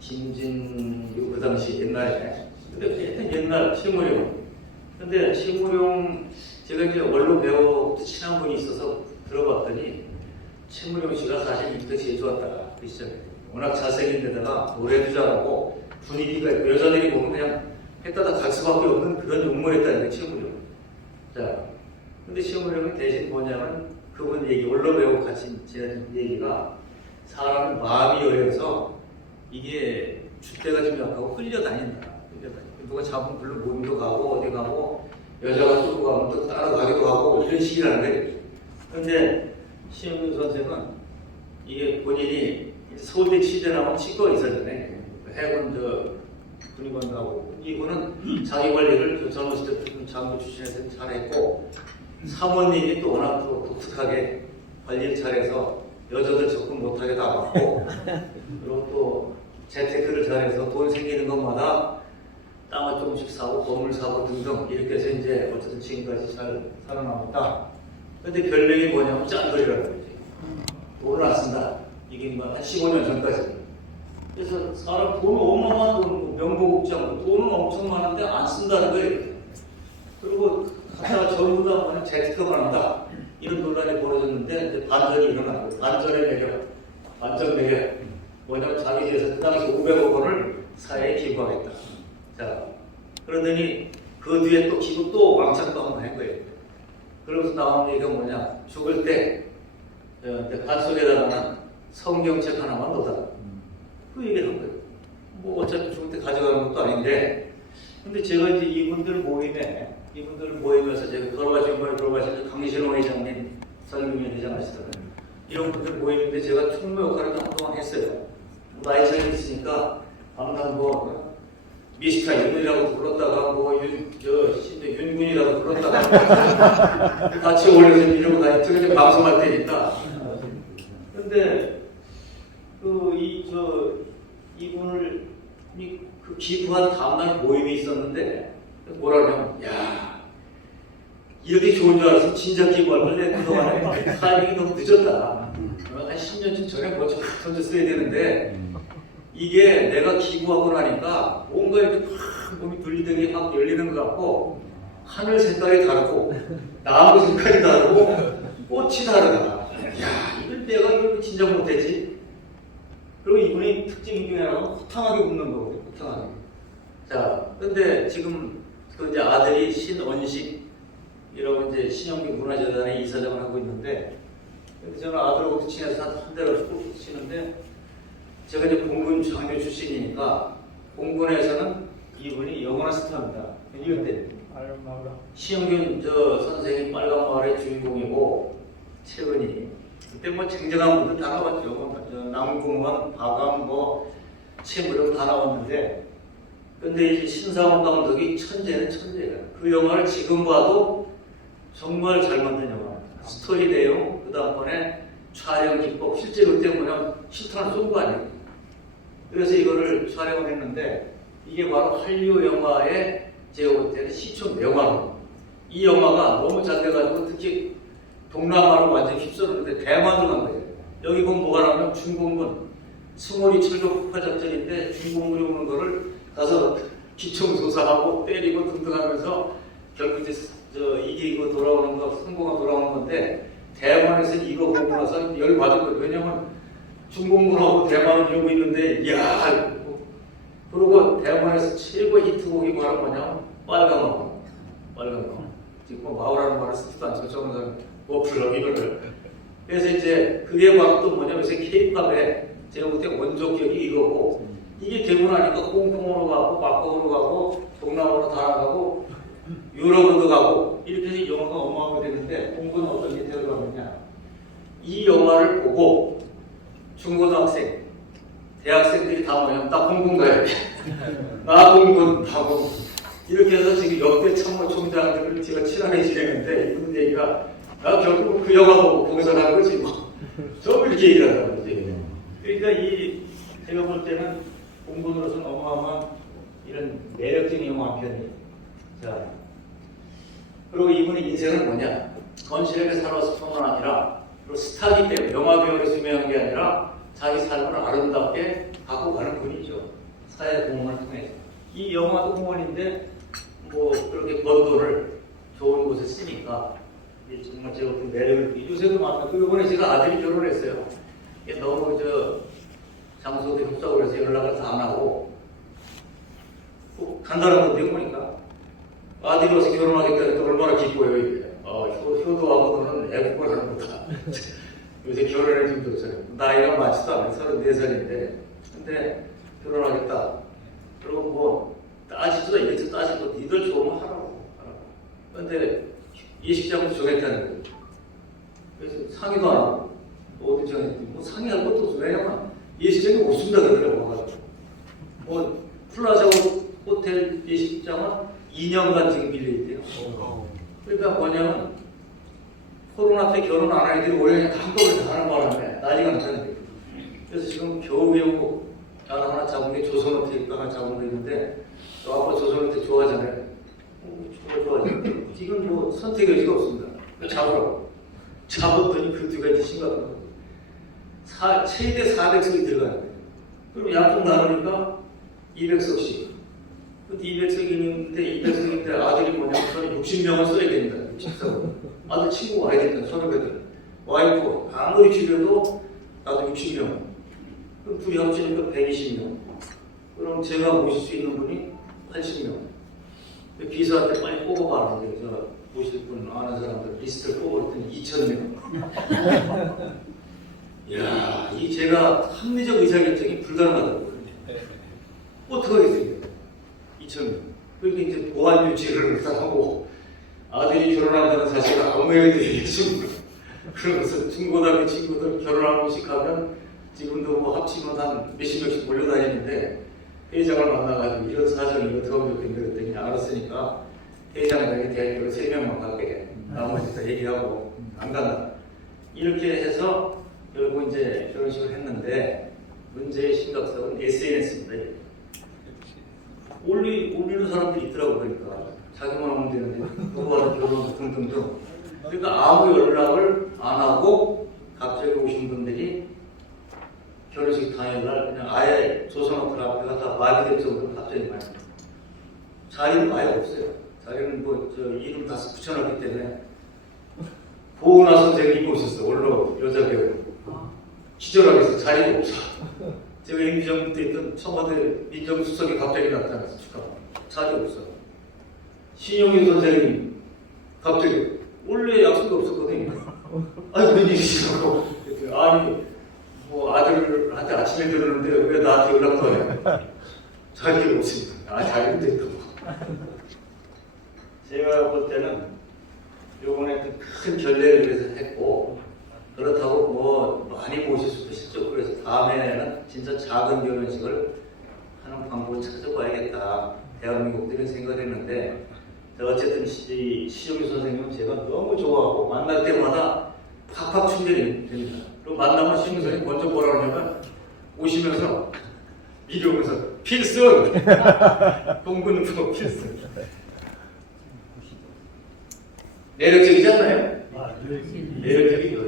김진유 그 당시 옛날에. 근데 하여튼 옛날 최무룡. 근데 최무룡 제가 이제 원로 배우부터 친한 분이 있어서 들어봤더니 최무룡 씨가 사실 이부터 제일 좋았다. 그 시절에. 워낙 잘생긴 데다가 노래도 잘하고 분위기가 있고 여자들이 보면 그냥 했다가 갈 수밖에 없는 그런 용모였다는 게 최무룡. 자, 근데 최무룡이 대신 뭐냐면 그분 얘기, 원로 배우 같이 제 얘기가 사람 마음이 여려서 이게 줏대가 좀 약하고 끌려다닌다. 누가 잡으면 별로 모임도 가고 어디 가고 여자가 또 가면 또 따라가기도 하고 이런 식이라는 거예요. 근데 신영균 선생은 이게 본인이 서울대 취재 나온 치과 의사잖아요. 해군 군의관 가고 이분은 자기 관리를 젊었을 때 장교 출신에서 잘했고 사모님이 또 워낙 또 독특하게 관리를 잘해서 여자들 접근 못하게 다 막고 그리고 또 재테크를 잘해서 돈 생기는 것마다 땅을 조금씩 사고 건물 사고 등등 이렇게 해서 이제 어쨌든 지금까지 잘 살아남았다. 근데 별명이 뭐냐면 짠돌이라는 거지. 돈을 안 쓴다. 이게 뭐 한 15년 전까지. 그래서 사람 돈 어마어마한 돈, 명보국장 돈은 엄청 많은데 안 쓴다는 거예요. 그리고 갖다가 전부 다 뭐냐 재테크만 한다. 이런 논란이 벌어졌는데 이제 반전이 일어난 거예요. 반전의 매력, 반전 매력. 뭐냐면 자기 재산 그 당시 500억 원을 사회에 기부하겠다. 자, 그러더니 그 뒤에 또 기부 또 왕창 또 한번 한 거예요. 그러면서 나온 얘기가 뭐냐? 죽을 때 뱃속에다가는 성경책 하나만 넣어달라. 그 얘기를 한 거예요. 뭐 어차피 죽을 때 가져가는 것도 아닌데. 근데 제가 이제 이분들 모임에서 제가 돌아가신 강신호 회장님, 설명위 회장 아시잖아요. 이런 분들 모임인데 제가 총무 역할을 한동안 했어요. 나이 차이 있으니까 항상 뭐 미스터 윤이라고 불렀다가 뭐 윤군이라고 불렀다가 같이 올려서 이러고 다니죠. 이제 방송할 때니까. 근데 이분을 그 기부한 다음날 모임이 있었는데 뭐라 그러냐면 야 이렇게 좋은 줄 알았으면 진작 기부할 때 그동안에 타이밍이 너무 늦었다. 한 10년쯤 전에 먼저 던졌어야 되는데 이게 내가 기부하고 나니까 뭔가 이렇게 확 몸이 분리등이 확 열리는 것 같고 하늘 색깔이 다르고 나무 색깔이 다르고 꽃이 다르다. 야 이걸 내가 이걸 진작 못했지. 그리고 이분이 특징 중에 하나는 호탕하게 웃는 거거든요. 호탕하게. 자, 근데 지금 또 이제 아들이 신언식이라고 이제 신영빈 문화재단의 이사장을 하고 있는데, 근데 저는 아들하고 친해서 한 달 없이 꼭 치는데, 제가 이제 공군 장교 출신이니까 공군에서는 이분이 영원한 스타입니다. 이건데 시영균 저 선생님 빨간마을의 주인공이고, 최근이 그때 뭐 쟁쟁한 분들 다 나왔죠. 저 남궁원, 박암, 최무령 다 나왔는데, 근데 이제 신상원 감독이 천재는 천재야. 그 영화를 지금 봐도 정말 잘 만든 영화. 스토리 내용, 그 다음번에 촬영 기법, 실제 그때 뭐냐 실탄을 쏜 거 아니에요. 그래서 이거를 촬영을 했는데, 이게 바로 한류 영화의 제가 볼 때는 시초 명화로. 이 영화가 너무 잘 돼가지고 특히 동남아를 완전히 휩쓸었는데 대만도 간 거예요. 여기 보면 뭐가 나오면 중공군, 승호리 철도 폭파작전인데 중공군이 오는 거를 가서 기총소사하고 때리고 등등 하면서 결국 이제 이기고 돌아오는 거, 성공하고 돌아오는 건데, 대만에서 이거 보고 나서 열 받은 거예요. 왜냐면 중공군하고 대만은 이러고 있는데, 이야! 그리고 대만에서 최고 히트곡이 뭐냐면 빨간마을. 지금 뭐 마을이라는 말을 쓰지도 않죠. 저는 워플러 이거를. 그래서 이제 그게 바로 또 뭐냐면 요새 K-팝에 제가 볼 때 원조격이 이거고, 이게 되고 나니까 홍콩으로 가고 막공으로 가고 동남아로 다 나가고 유럽으로 가고 이렇게 해서 영화가 어마어마하게 되는데, 공부는 어떤 게 들어가느냐, 이 영화를 보고 중고등학생, 대학생들이 다 뭐냐면 나 공군 가야 돼. 나 공군 하고 이렇게 해서 지금 역대 참모총장들을 제가 친하게 지내는데, 이분 얘기가 나 결국 그 영화 보고 공산한 거지 뭐. 저 이렇게 얘기를 하더라고요. 그러니까 제가 볼 때는 공군으로서는 어마어마한 이런 매력적인 영화 한 편이에요. 자, 그리고 이분의 인생은 뭐냐? 건실하게 살아왔을 뿐만 아니라, 그리고 스타기 때문에 영화배우로 유명한 게 아니라 자기 삶을 아름답게 갖고 가는 분이죠. 사회 공헌을 통해서. 이 영화도 공헌인데 뭐 그렇게 번 돈을 좋은 곳에 쓰니까 정말 제가 그 매력을 요새도 많고, 이번에 제가 아들이 결혼했어요. 이게 너무 장소도 협박을 해서 연락을 다 안 하고 간단한 건데 보니까 아들이 와서 결혼하겠다니까 얼마나 기뻐요. 이게. 효도하고는 애국을 하는 거다. 요새 결혼해 좀 좋잖아요. 나이가 많지도 않아요. 34살인데. 근데 결혼하겠다. 그리고 뭐 따지도 이래서 따지고 니들 좋으면 하라고. 근데 예식장도 정했다는 거예요. 그래서 상의도 안 하고 어디 정했지. 뭐 상의할 것도 없어. 왜냐면 예식장이 없습니다 그러더라고. 뭐 플라자 호텔 예식장은 2년간 지금 밀려있대요. 그러니까 뭐냐면 코로나 때 결혼 안 한 애들이 올해 한꺼번에 다 하는 바람에 난리가 났다는 거예요. 그래서 지금 겨우겨우 하나 잡은 게 조선호텔 하나 잡은 거 있는데, 아빠 조선호텔 좋아하잖아요. 좋아하죠. 지금 뭐 선택의 여지가 없습니다. 잡으라고. 잡았더니 그 두 가지 심각한 거예요. 최대 400석이 들어가는 거예요. 그럼 양쪽 나누니까 200석씩. 근데 200석인데 200석인데 아들이 뭐냐면 저는 60명을 써야 됩니다. 60석. 아들 친구가 와야 된다. 선후배들. 와이프 아무리 줄여도 나도 60명. 그럼 둘이 합치니까 120명. 그럼 제가 모실 수 있는 분이 80명. 비서한테 빨리 뽑아봐. 저 모실 분 아는 사람들 리스트를 뽑아봤더니 2,000명. 이야, 이 제가 합리적 의사결정이 불가능하다고. 어떻게 하겠습니까? 2,000명. 그러니까 이제 보안 유지를 하고 아들이 결혼한다는 사실을 아무 애들이 계십니다. 그러면서 중고등학교 친구들 결혼하고 식하면 지금도 뭐 합치면 한 몇십 명씩 몰려다니는데, 회장을 만나가지고 이런 사정이 어떻게 하면 좋겠는데 그랬더니 알았으니까 회장에게 대학교를 3명만 가게 나머지 다 얘기하고 안 간다. 이렇게 해서 결국 이제 결혼식을 했는데, 문제의 심각성은 SNS입니다. 올리는 사람들이 있더라고. 그러니까 자기만 하면 되는데 누구와는 결혼 등등등. 그러니까 아무 연락을 안 하고 갑자기 오신 분들이 결혼식 당일날 그냥 아예 조선호텔 앞에 갖다 마비될 정도로 갑자기 많이. 자리는 아예 없어요. 자리는 뭐 저 이름 다 붙여놨기 때문에. 고은하 선생님이 오셨어. 원로 여자 배우. 기절하겠어. 자리가 없어. 제가 임기정부 때 있던 청와대 민정수석이 갑자기 나타나서 축하. 자리 없어. 신영희 선생님 갑자기 원래 약속이 없었거든요. 아니 웬일이시라고. 아니 뭐 아들한테 아침에 들었는데 왜 나한테 연락도 안 해? 자기가 없습니다. 자기도 있다고. 제가 볼 때는 요번에 큰 결례를 위해서 했고 그렇다고 뭐 많이 모실 수도 있죠. 그래서 다음에는 진짜 작은 결혼식을 하는 방법을 찾아봐야겠다. 대한민국들이 생각을 했는데 어쨌든 시영희 선생님은 제가 너무 좋아하고 만날 때마다 팍팍 충전이 됩니다. 그리고 만나면 시영희 선생님 먼저 뭐라 그러냐면 오시면서 미려오면서 필승! 동근으로 필승. 매력적이지 않나요? 매력적이죠.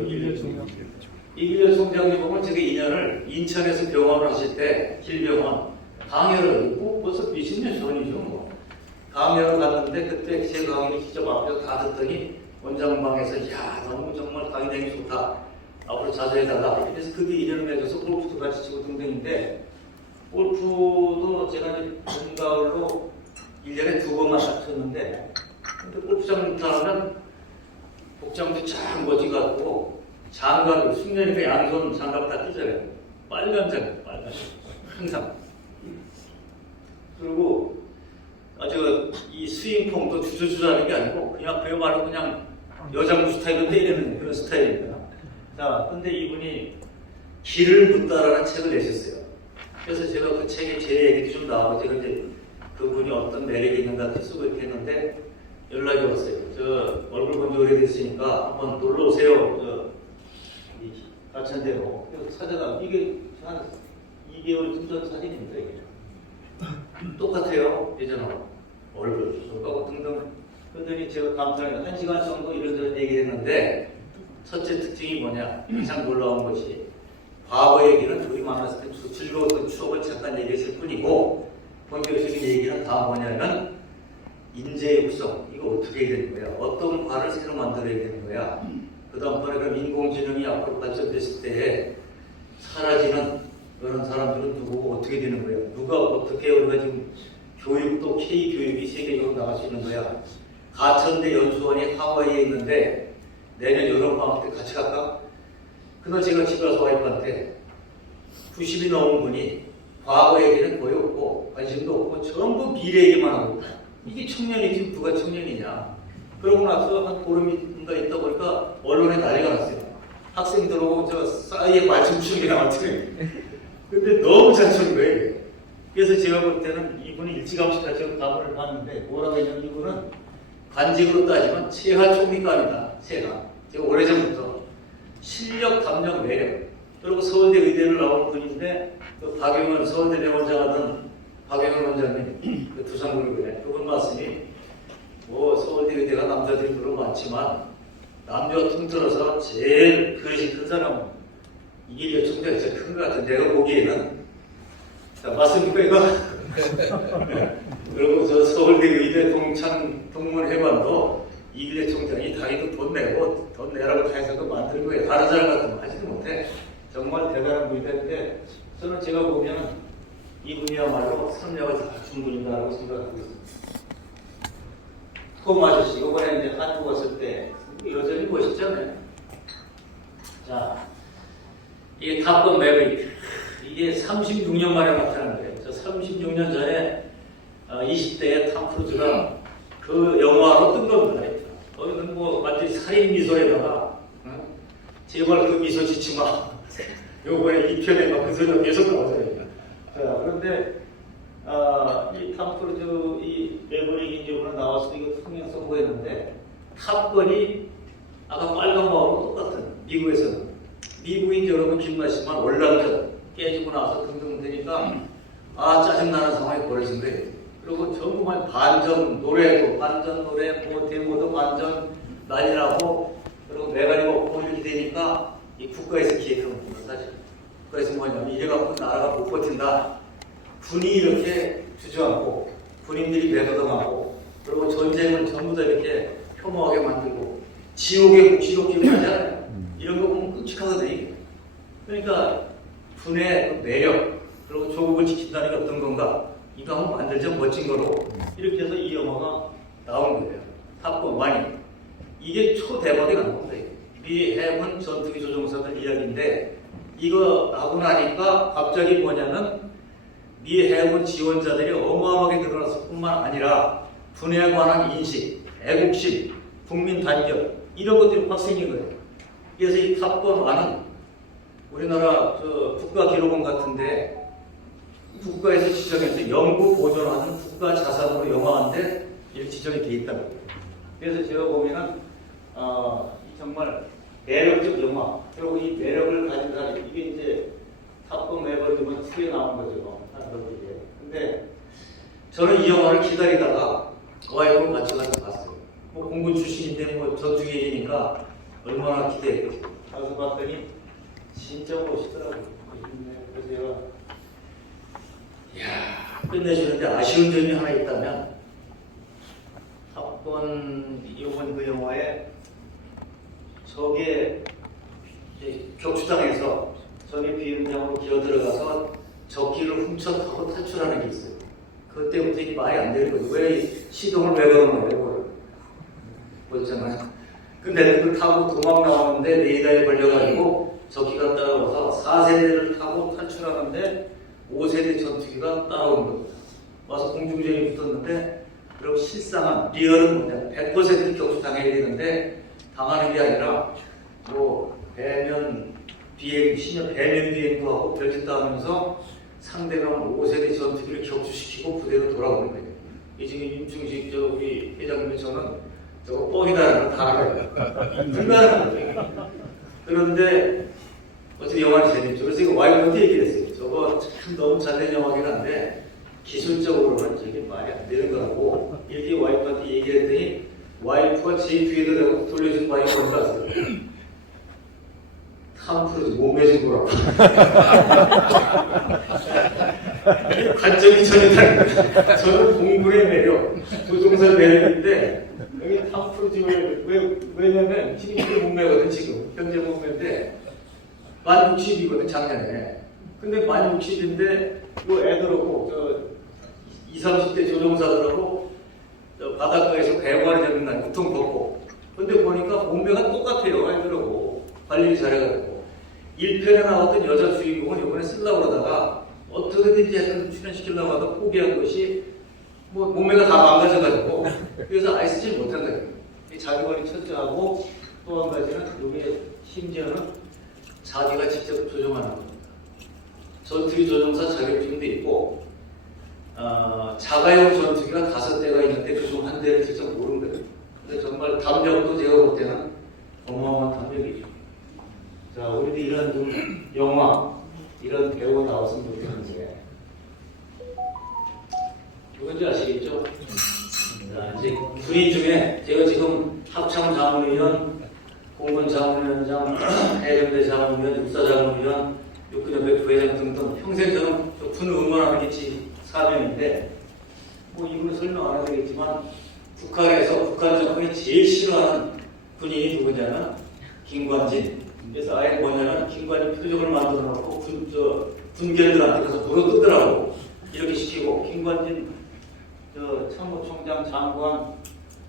이길래 총장님 보면 제가 2년을 인천에서 병원을 하실 때 길병원 강연을 벌써 몇십 년 전이죠. 뭐. 강연을 갔는데 그때 제 강의를 직접 앞에서 다 듣더니 원장방에서 야 너무 정말 강의 되게 좋다. 앞으로 자주 해달라. 그래서 그게 인연을 맺어서 골프도 같이 치고 등등인데 골프도 제가 봄가을로 1년에 2번만 딱 쳤는데 근데 골프장 가면 복장도 쫙 멋지 같고 장갑, 숙련이니까 양손 장갑 다 끼잖아요. 빨간 장갑, 빨간 항상. 그리고 이 스윙폼도 주저주저하는 게 아니고 그냥 그야말로 그냥 여장부 스타일로 때리는 그런 스타일입니다. 자, 근데 이분이 길을 묻다라는 책을 내셨어요. 그래서 제가 그 책에 제 얘기도 좀 나오고 제가 이제 그분이 어떤 매력이 있는가 쓰고 이렇게 했는데 연락이 왔어요. 저 얼굴 본 지 오래됐으니까 한번 놀러 오세요. 이 가천대로. 그래서 찾아가 이게 한 2개월 전 사진입니다. 이게. 똑같아요. 예전하고 얼굴 주소하고 등등. 그러더니 제가 감탄해서 1시간 정도 이런저런 얘기했는데 첫째 특징이 뭐냐? 가장 놀라운 것이 과거 얘기는 둘이 만났을 때 즐거웠던 추억을 잠깐 얘기했을 뿐이고 본격적인 얘기는 다 뭐냐면 인재의 구성, 이거 어떻게 해야 되는 거야? 어떤 과를 새로 만들어야 되는 거야? 그 다음번에 그럼 인공지능이 앞으로 발전됐을 때 사라지는 그런 사람들은 누구고 어떻게 되는 거야? 누가 어떻게 우리가 지금 교육도 K교육이 세계적으로 나갈 수 있는 거야? 가천대 연수원이 하와이에 있는데 내년 여름방학 때 같이 갈까? 그날 제가 집에 가서 와이프한테 90이 넘은 분이 과거 얘기는 거의 없고 관심도 없고 전부 미래 얘기만 하고 이게 청년이지 누가 청년이냐. 그러고 나서 한 보름인가 있다 보니까 언론에 난리가 났어요. 학생들하고 저 사이에 말춤추는 게 나왔더니 근데 너무 잘 추는 거예요. 그래서 제가 볼 때는 이분이 일찌감치 제가 답을 봤는데 뭐라고 했냐면 이분은 관직으로 따지면 최하 총리감이다. 최하. 제가 오래전부터 실력, 담력, 매력. 그리고 서울대 의대를 나온 분인데 그 박영은 서울대 원장하던 박영은 원장님 그 두산군의회 그분 말씀이 뭐 서울대 의대가 남자들이 물론 많지만 남녀 통틀어서 제일 그릇이 큰 사람은 이길래 총장이 제일 큰 것 같은 내가 보기에는 자 맞습니까 이거? 그리고 저 서울대 의대 동문 회관도 이길래 총장이 자기도 돈 내고 돈 내라고 다 해서 만든 거예요. 다른 사람 같으면 하지도 못해. 정말 대단한 분인데 저는 제가 보면 이분이야말로 선량을 다 갖춘 분이다라고 생각하고 있습니다. 톰 아저씨 이번에 이제 한국 왔을 때 여전히 멋있잖아요. 자, 이게 탑건 매브릭 이게 36년 만에 나타난 거예요. 저 36년 전에 20대의 탐 크루즈가 그 영화로 뜬 겁니다. 거기는 뭐 완전히 살인 미소에다가 제발 그 미소 짓지 마. 요번에 2편에 막 그 소리가 계속 나오잖아요. 자, 그런데 이 탐 크루즈 이 매브릭이 이번에 나와서 이거 흥행 선보였는데 탑건이 아까 빨간 마음하고 똑같은 미국에서는 미국인 여러분 기억나시지만 월남전 깨지고 나서 등등 되니까 짜증나는 상황이 벌어진 거예요. 그리고 정말 반전 노래도 반전 노래 뭐 데모도 반전 난리나고 그리고 메가리가 없고 이렇게 되니까 이 국가에서 기획한 겁니다. 사실 국가에서 뭐냐면 이래갖고 나라가 못 버틴다. 군이 이렇게 주저앉고 군인들이 매도당하고 그리고 전쟁을 전부 다 이렇게 혐오하게 만들고 지옥의 묵시록 기억나잖아요. 이런 거 보면 끔찍하거든요. 그러니까 군의 그 매력 그리고 조국을 지킨다는 게 어떤 건가 이거 한번 만들자 멋진 거로 이렇게 해서 이 영화가 나온 거예요. 탑건 완이. 이게 초대박이 난 겁니다. 미 해군 전투기 조종사들 이야기인데 이거 하고 나니까 갑자기 뭐냐면 미 해군 지원자들이 어마어마하게 늘어났을 뿐만 아니라 군에 관한 인식, 애국심, 국민 단결 이런 것들이 확 생긴 거예요. 그래서 이 탑건 1은 우리나라 국가기록원 같은데 국가에서 지정해서 영구 보존하는 국가 자산으로 영화한데 이렇게 지정이 돼 있다고. 그래서 제가 보면은 정말 매력적 영화. 그리고 이 매력을 가진 사람 이게 이제 탑건 매버릭은 TV에 나온 거죠. 이게. 근데 저는 이 영화를 기다리다가 와이프랑 같이 가서 봤어요. 뭐 공군 출신인데 뭐 전투기 얘기니까 얼마나 기대했겠어요. 가서 봤더니 진짜 멋있더라고요. 그래서 제가 이야 끝내주는데 아쉬운 점이 하나 있다면 탑건 이번 그 영화에 저게 격추당해서 전에 비행장으로 기어 들어가서 적기를 훔쳐 타고 탈출하는 게 있어요. 그때부터 이게 말이 안 되는 거예요. 왜 시동을 왜 걸은 거예요? 그렇잖아요. 근데 그 타고 도망 나왔는데 레이더에 걸려가지고 적기가 따라와서 4세대를 타고 탈출하는데 5세대 전투기가 따라오는 겁니다. 와서 공중전이 붙었는데 그럼 실상은 리얼은 뭐냐? 100% 격추당해야 되는데 당하는 게 아니라 뭐 배면 비행, 신형 배면 비행도 하고 별짓도 하면서 상대방 5세대 전투기를 격추시키고 부대로 돌아오는 거예요. 이 지금 윤충식 우리 회장님이 저는 저거 뻥이다라는 걸 다 알아요. 불가능한 거예요. 그런데 어쨌든 영화는 재밌죠. 그래서 이거 와이프한테 얘기를 했어요. 저거 참 너무 잘된 영화긴 한데 기술적으로는 저게 말이 안 되는 거라고 이렇게 와이프한테 얘기를 했더니 와이프가 제 뒤에도 내가 돌려준 와이프가 뭔가 아세요? 탐 크루즈 몸매 좀 보라고. 관점이 전혀 다릅니다. 저는 공군의 매력, 조종사의 매력인데 여기 탐 크루즈 왜냐면 지금 이게 몸매거든 지금 현재 몸매인데 만 60이거든 작년에. 근데 만 60인데 이 애들하고 저 20, 30대 조종사들하고 저 바닷가에서 배관이 잡는 날 우통 벗고 근데 보니까 몸매가 똑같아요 애들하고 관리를 잘해가지고 1편에 나왔던 여자 주인공은 이번에 쓰려고 그러다가 어떻게든지 약간 출연시키려고 하다 포기한 것이 뭐 몸매가 다 망가져가지고 그래서 아예 쓰지 못한 거예요. 자기 관리 철저하고 또 한 가지는 이게 심지어는 자기가 직접 조종하는 겁니다. 전투기 조종사 자격증도 있고 자가용 전투기가 5대가 있는데 그중 1대를 직접 모르는 거예요. 근데 정말 담력도 제가 볼 때는 어마어마한 담력이죠. 자, 우리도 이런 좀 영화, 이런 배우 나왔으면 좋겠는데 누군지 아시겠죠? 자, 이제 군인 중에 제가 지금 합참 자문위원, 공군 자문위원장, 해병대 자문위원, 육사 자문위원, 육군협회 부회장 등등 평생 저는 군 응원하는 게 제 사명인데 뭐 이분은 설명 안 해도 되겠지만 북한에서 북한 정권이 제일 싫어하는 군인이 누구냐면 김관진. 그래서 아예 뭐냐면 김관진 표적을 만들어 놓고 군견들한테 가서 물어뜯더라고. 이렇게 시키고 김관진 참모총장 장관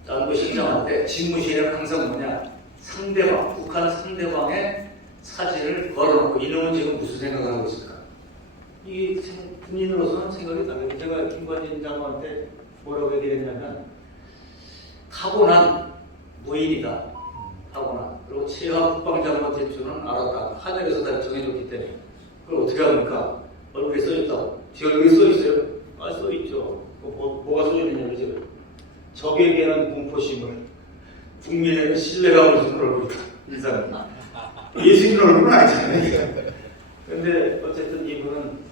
안보실장한테 집무실에는 항상 뭐냐 상대방 북한 상대방의 사진을 걸어놓고 이놈은 지금 무슨 생각을 하고 있을까? 이게 군인으로서는 생각이 다르게 제가 김관진 장관한테 뭐라고 얘기했냐면 타고난 무인이다. 타고난 그리고 최하 국방장관 대표는 알았다. 하늘에서 다 정해줬기 때문에 그걸 어떻게 합니까? 얼굴에 써있다고. 제 얼굴에 써있어요? 아 써있죠. 뭐가 써있느냐 그죠? 적에게는 공포심을 국민에게는 신뢰감을 주는 얼굴이다. 이 사람은 예수님 얼굴은 아니잖아요. 근데 어쨌든 이분은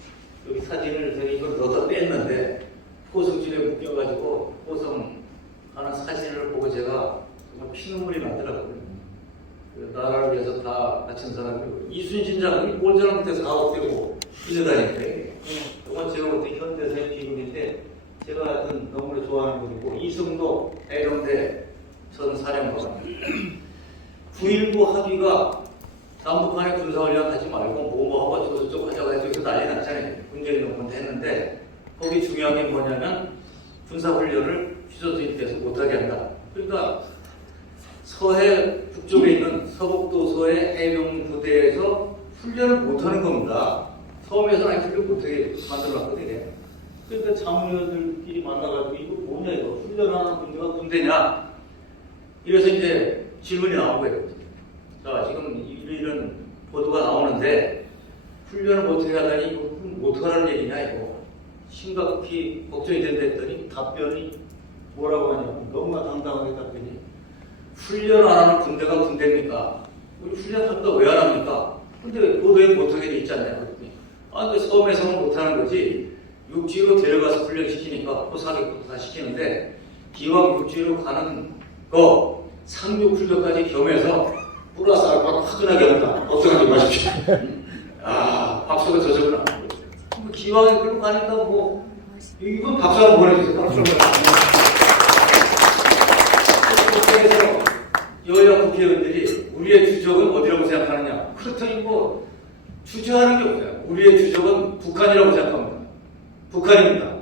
여기 사진을 제가 이걸 넣어서 뺐는데 포성줄에 묶여가지고 포성하는 사진을 보고 제가 정말 피눈물이 나더라고요. 나라를 위해서 다 바친 사람이 이순신 장군이 뭘 잘못해서 4억 대고 빌려다니는데 이건 제가 볼 때 현대사의 비극인데 제가 하여튼 너무나 좋아하는 분이고 이승도 해병대 전 사령관 9.19 합의가 남북한의 군사훈련 하지 말고 뭐하고 어쩌고저쩌고 하자고 해서 여기서 난리 났잖아요. 문재인 정부한테 했는데 거기 중요한 게 뭐냐면 군사훈련을 취소돼 돼서 못하게 한다. 그러니까 서해 북쪽에 있는 서북도서의 해병 부대에서 훈련을 못하는 겁니다. 섬에서는 아예 훈련 못하게 만들어놨거든요. 그러니까 장로들끼리 만나가지고 이거 뭐냐 이거 훈련하는 군대가 군대냐 이래서 이제 질문이 나온 거예요. 자 지금 이런 보도가 나오는데 훈련을 못하게 하다니 이거 못하라는 얘기냐 이거 심각히 걱정이 된다 했더니 답변이 뭐라고 하냐면 너무나 당당하게 답변이 훈련 안 하는 군대가 군대입니까? 우리 훈련할 거 왜 안 합니까? 근데 보도에 못하게 돼 있잖아요. 그랬더니 아 근데 섬에서는 못하는 거지 육지로 데려가서 훈련시키니까 호사격부터 다 시키는데 기왕 육지로 가는 거 상륙 훈련까지 겸해서 플러스 알파 화끈하게 한다. 어떡하지 마십시오. 아 박수가 저절로 나는 거죠. 뭐 기왕에 글로 가니까 뭐 이건 박수 한번 보내주세요. 박수 한번. 그래서 여야 국회의원들이 우리의 주적은 어디라고 생각하느냐? 그렇다니 뭐 주저하는 게 없어요. 우리의 주적은 북한이라고 생각합니다. 북한입니다.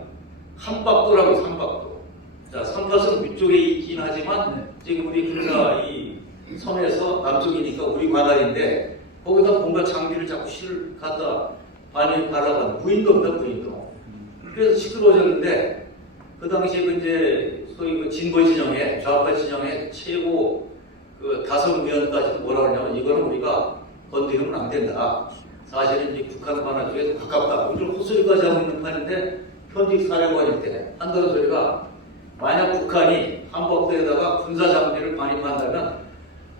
한박도라고 삼박도. 자, 삼박은 위쪽에 있긴 하지만 지금 우리 군사 이 섬에서 남쪽이니까 우리 관할인데 거기다 뭔가 장비를 자꾸 실을 갖다 많이 발라간 무인도입니다, 무인도. 그래서 시끄러워졌는데 그 당시에 그 이제 소위 그 진보 진영의 좌파 진영의 최고 그 다선 의원까지도 뭐라 그러냐면 이거는 우리가 건드리면 안 된다. 사실은 이제 북한 관할 쪽에 더 가깝다. 이런 헛소리까지 하고 있는 판인데 현직 사령관일 때 한다는 소리가 만약 북한이 한국도에다가 군사 장비를 반입한다면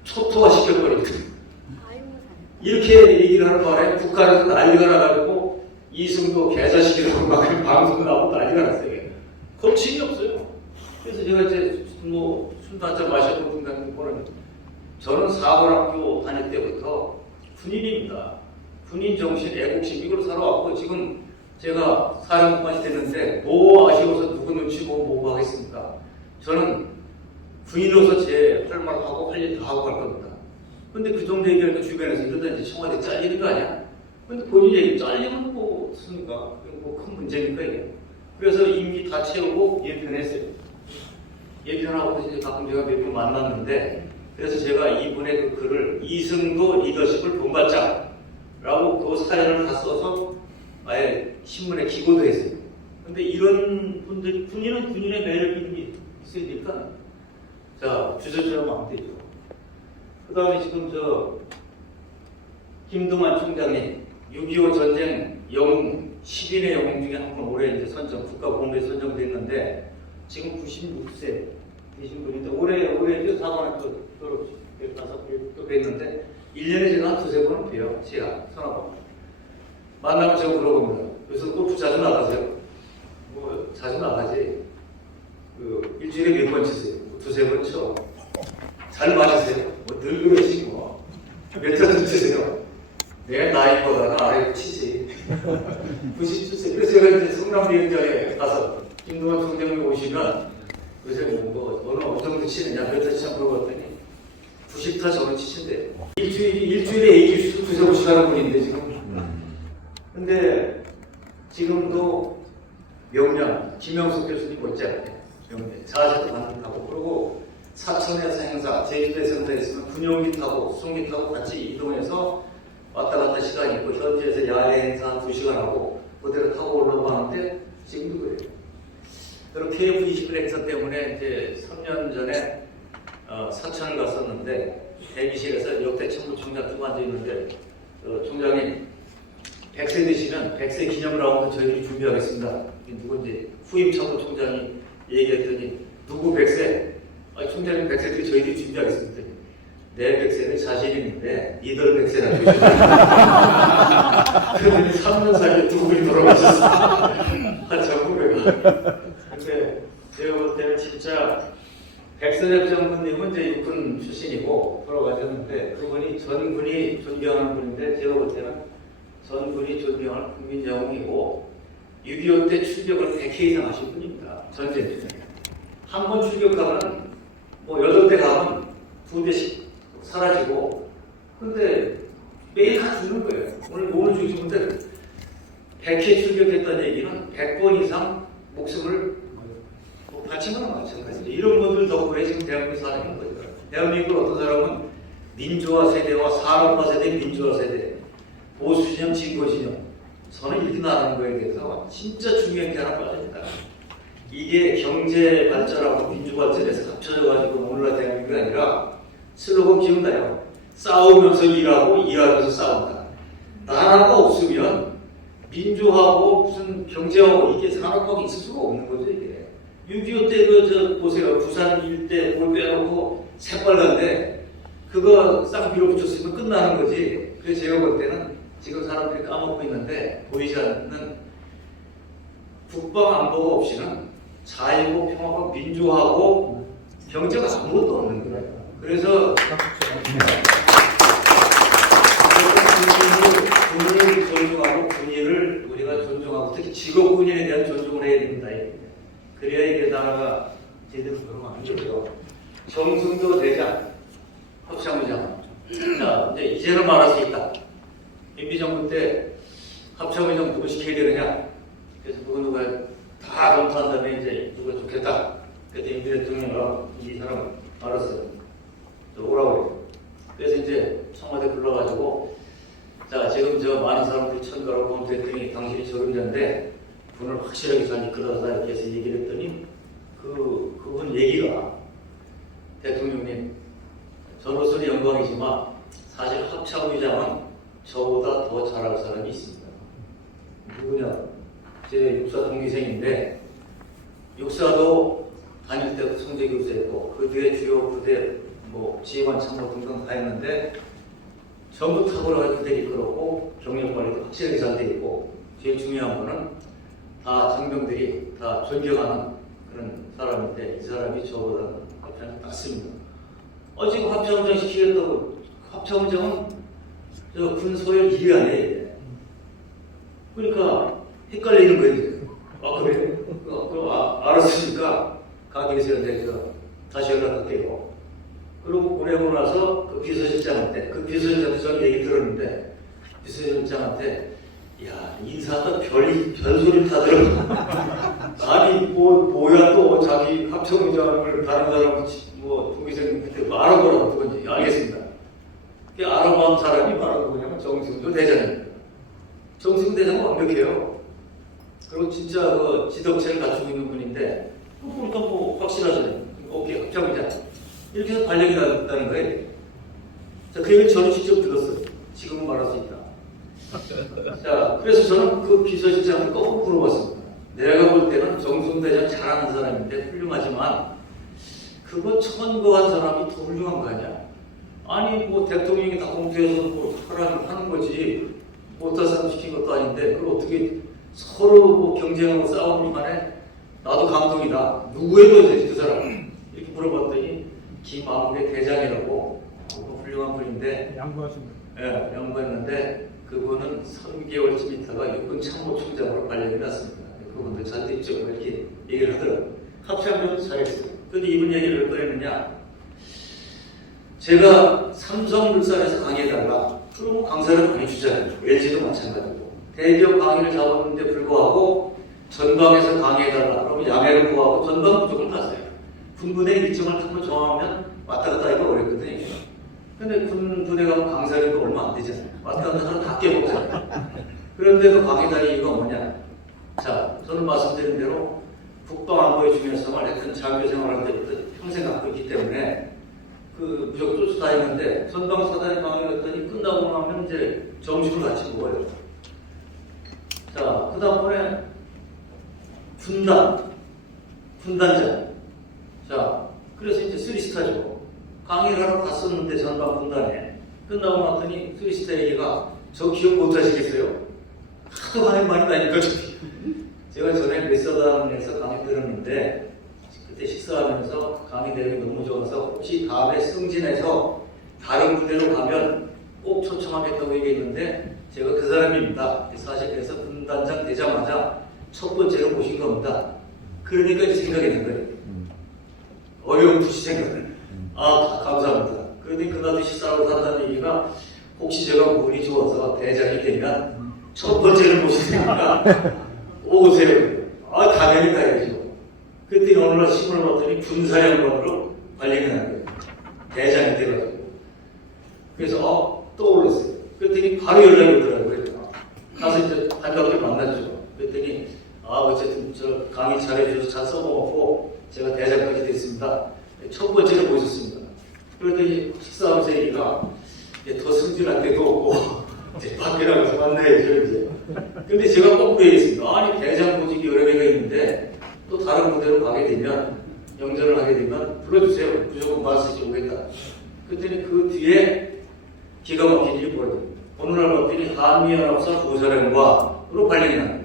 초토화 시켜버립니다. 이렇게 얘기를 하는 바람에 북한에서 난리가 나가지고 이승도 개자식이라고 막 방송 나오고 난리가 났어요. 거침이 없어요. 그래서 제가 이제 뭐 술도 한잔 마셔본 분들은 저는 사관학교 다닐 때부터 군인입니다. 군인 정신, 애국심 이걸 살아왔고 지금 제가 사령관이 됐는데 뭐 아쉬워서 누구 눈치 보고 하겠습니까? 저는 군인으로서 제 할 말 하고 할 일 다 하고 갈 겁니다. 근데 그 정도 얘기하니까 주변에서 이러다 이제 청와대 잘리는 거 아니야? 근데 본인 얘기 잘리면 뭐 씁니까? 뭐 큰 문제니까 이게. 그래서 임기 다 채우고 예편했어요. 예편하고 이제 가끔 제가 몇 번 만났는데 그래서 제가 이분의 그 글을 이승도 리더십을 본받자라고 그 사연을 다 써서 아예 신문에 기고도 했어요. 근데 이런 분들, 군인은 군인의 매력이 있어야 되니까 자, 주저처럼 하면 되죠. 그 다음에 지금 김동완 총장님 6.25 전쟁 영웅 10인의 영웅 중에 한 분 올해 이제 국가공로에 선정됐는데 지금 96세 되신 분인데 올해 사관학교 졸업 또 뵀는데 1년에 제가 한 두세 번은 봬요. 제가 서너 번 만나면 제가 물어봅니다. 그래서 골프 자주 나가세요? 뭐 자주 나가지. 그 일주일에 몇 번 치세요? 두세 번 쳐. 잘 맞으세요? 뭐 늘 그러시고 몇 점 치세요? 내 나이보다는 아래로 치지. 97세. 그래서 제가 이제 성남비행장에 가서 김동완 총장님 오시면 요새 뭐 어느 정도 치느냐 몇 타 치냐 물어봤더니 90타 저는 치신대요. 일주일에 A기수 두세 번씩 하는 분인데 지금. 근데 지금도 명량 김영숙 교수님 못지않게 자아제도 만든다고 그러고 사천에서 행사, 제주도에서 행사 있으면 군용기 타고 수송기 타고 같이 이동해서 왔다 갔다 시간이 있고 현지에서 야외 행사 한 2시간 하고 그대로 타고 올라오고 하는데 지금도 그래요. 그리고 KF-21 행사 때문에 이제 3년 전에 사천을 갔었는데 대기실에서 역대 참모총장 쭉 앉아있는데 총장님 100세 되시면 100세 기념 라운드 저희들이 준비하겠습니다. 누군지 후임 참모총장이 얘기했더니 누구 100세? 총장님 100세 때 저희들이 준비하겠습니다. 내 100세는 자신 있는데 니들 100세나 주시면 그런데 3년 사이에 두 분이 돌아가셨어요. 한참 후배가. 근데 제가 볼 때는 진짜 백선엽 장군님은 이제 육군 출신이고 돌아가셨는데 그분이 전군이 존경하는 분인데 제가 볼 때는 전군이 존경하는 국민 영웅이고 6.25 때 출격을 100회 이상 하신 분입니다. 전쟁 중에. 한 번 출격하면 뭐 8대 가면 2대씩 사라지고 근데 매일 다 죽는 거예요. 오늘 죽으신 분들 100회 출격했다는 얘기는 100번 이상 목숨을 바친 가치문은 마찬가지죠. 이런 분들 덕분에 지금 대한민국이 살아있는 거죠. 대한민국 어떤 사람은 민주화 세대와 산업화 세대, 민주화 세대, 보수 진영, 진보 진영 저는 이렇게 나누는 거에 대해서 진짜 중요한 게 하나 빠집니다. 이게 경제 발전하고 민주 발전에서 합쳐져가지고 오늘날 대한민국이 아니라 슬로건 기억나요? 싸우면서 일하고 일하면서 싸운다. 나라가 없으면 민주하고 무슨 경제하고 이게 산업하고 있을 수가 없는 거죠 이게. 6.25 때 저 보세요. 부산 일대 뭘 빼놓고 새빨간데 그거 싹 밀어붙였으면 끝나는 거지. 그래서 제가 볼 때는 지금 사람들이 까먹고 있는데 보이지 않는 국방 안보가 없이는 자유고 평화고 민주하고 경제가 아무것도 없는 거예요. 그래서 군인을 존중하고 군인을 우리가 존중하고 특히 직업 군인에 대한 존중을 해야 됩니다. 그래야 이게 나라가 제대로 돌아가는 거죠. 정승도 대장, 합참의장. 자, 이제 이제는 말할 수 있다. 임기정부 때 합참의장 누구 시켜야 되느냐? 그래서 누가 다 검토한 다음에 이제 누가 좋겠다. 그래서 임기 대통령이 이 사람 알았어요. 오라고 해요. 그래서 이제 청와대 불러가지고 자 지금 저 많은 사람들이 천가로 검토했더니 당신이 적임자인데 분을 확실하게 잘 이끌어서 이렇게 해서 얘기를 했더니 그분 얘기가 대통령님 저로서는 영광이지만 사실 합참의장은 저보다 더 잘할 사람이 있습니다. 누구냐? 제 육사 동기생인데 육사도 다닐 때도 성대교수였고 그 뒤에 주요 부대 뭐 지휘관 참모 등등 다 했는데 전부 탁월하게 부대를 이끌었고 경력 관리도 확실하게 잘 돼 있고 제일 중요한 거는 다 장병들이 다 존경하는 그런 사람인데 이 사람이 저보다는 합참이 낫습니다. 지금 합참의장 시키겠다고 합참의장은 저 군소열 1위 안에 그러니까 헷갈리는 거예요. 그래요? 알았으니까 가 계세요. 내가 다시 연락할게요. 그리고 보내고 나서 그 비서실장한테 전 얘기 들었는데 비서실장한테 야 인사하다 별소리 타더라고. 아니 뭐야 또 자기 합참의장을 다른 사람 뭐 동기생한테 알아보라고 그건지 알겠습니다. 알아본 사람이 바로 누구냐면 정승조 대장입니다. 정승조 대장은 완벽해요. 그리고 진짜 그 지덕체를 갖추고 있는 분인데 그러니까 뭐 확실하잖아요. 오케이 합참의장 이렇게 해서 발령이 났다는 거예요. 자, 그 얘기를 저는 직접 들었어요. 지금은 말할 수 있다. 자, 그래서 저는 그 비서실장한테 꼭 물어봤습니다. 내가 볼 때는 정승조 대장 잘하는 사람인데 훌륭하지만 그거 천거한 사람이 더 훌륭한 거 아니야? 아니 뭐 대통령이 다 공표해서 뭐 하라는 거지 못할 사람 시킨 것도 아닌데 그걸 어떻게 서로 뭐 경쟁하고 싸우는 만에 나도 감동이다. 누구에도 되지 그 사람. 이렇게 물어봤더니 김아무개 대장이라고 훌륭한 분인데 양보하십니다. 예, 양보했는데 그분은 3개월쯤 있다가 육군 참모총장으로 발령이 났습니다. 그분도 잔뜩 있죠. 이렇게 얘기를 하더라고요. 합참도 잘했어요. 근데 이분 얘기를 왜 꺼냈느냐? 제가 삼성물산에서 강의해달라. 그러면 강사를 많이 주잖아요. LG도 마찬가지고. 대기업 강의를 잡았는데 불구하고 전방에서 강의해달라. 그러면 야매를 구하고 전방 무조건 갔어요. 군부대 일정을 한번 정하면 왔다 갔다 하기가 어렵거든요. 근데 군부대 가면 강사료도 얼마 안 되잖아요. 왔다 갔다 하면 다 깨먹잖아요. 그런데도 강의다니 이유가 뭐냐? 자, 저는 말씀드린 대로 국방안보의 중요성을 했던 장교 생활할 때부터 평생 갖고 있기 때문에 그 무조건 쫓아다니는데 전방 사단에 강의를 했더니 끝나고 나면 이제 점심을 같이 먹어요. 자, 그 다음번에 군단장. 자, 그래서 이제 3스타죠. 강의를 하러 갔었는데 전방 군단에 끝나고 났더니 3스타 얘기가 저 기억 못 하시겠어요? 하도 강의 많이 다니까 제가 전에 메서단에서 강의 들었는데 그때 식사하면서 강의 내용이 너무 좋아서 혹시 다음에 승진해서 다른 부대로 가면 꼭 초청하겠다고 얘기했는데 제가 그 사람입니다. 사실 그래서 군단장 되자마자 첫 번째로 모신 겁니다. 그러니까 이제 생각이 난 거예요. 어이없이 생각을. 감사합니다. 그러더니 그날도 식사하고 간다는 얘기가 혹시 제가 운이 좋아서 대장이 되면 첫 번째를 모실 테니까 오세요. 당연히 가야죠. 그랬더니 어느 날 신문을 봤더니 군사연구원으로 발령이 난 거예요. 대장이 돼가지고. 그래서 떠올랐어요. 그랬더니 바로 연락이 오더라고요. 가서 이제 반갑게 만났죠. 그랬더니 어쨌든 저 강의 잘해주셔서 잘 써먹었고 제가 대장까지 됐습니다. 첫 번째로 모셨습니다. 그랬더니 식사하면서 얘기가 더 승진할 데도 없고 이제 밖에 나가서 만나야죠 이제. 근데 제가 거꾸로 얘기했습니다. 아니 대장 보직이 여러 개가 있는데 또 다른 부대로 가게 되면 영전을 하게 되면 불러주세요. 무조건 마스지 오겠다. 그랬더니 그 뒤에 기가 막힌 일이 벌어집니다. 어느 날 봤더니 한미연합사 부사령관으로 발령이 납니다.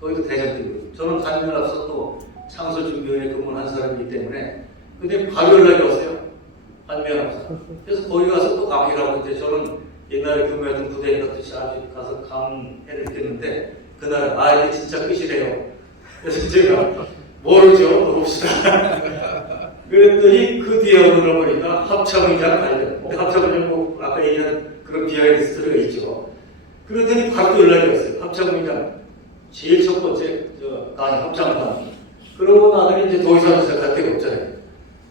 거기도 대장급이에요. 저는 한미연합사 또 창설준비원에 근무한 사람이기 때문에 근데 바로 연락이 왔어요. 한미연합사. 그래서 거기 가서 또 강의를 하고 이제 저는 옛날에 근무했던 부대니까 또 아주 가서 강의를 했는데 그날 이게 진짜 끝이래요. 그래서 제가 모르죠. 봅시다. 그랬더니 그 뒤에 어느 날 보니까 합참의장 관련. 합참의장 뭐 아까 얘기한 그런 비하인드 스토리가 있죠. 그랬더니 바로 또 연락이 왔어요. 합참의장 제일 첫 번째 강의 합참관. 그러고 나더니 이제 더 이상 시작할 데가 없잖아요.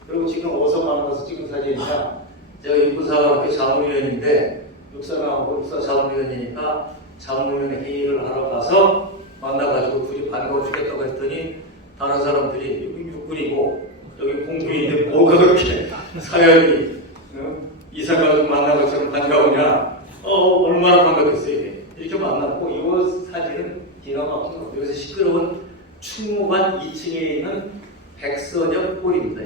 그리고 지금 어디서 만나서 찍은 사진이냐. 제가 육군사관학회 자문위원인데 육사나하고 육사 자문위원이니까 자문위원회 회의를 하러 가서 만나가지고 둘이 반가워 죽겠다고 했더니 다른 사람들이 육군이고 여기 공군인데 뭐가 그렇게 사연이 이사가족 만나고 저런 반가우냐. 얼마나 반갑겠어요. 이렇게 만났고 이 사진은 기가 막힌 거. 여기서 시끄러운 충무관 2층에 있는 백선엽 홀입니다.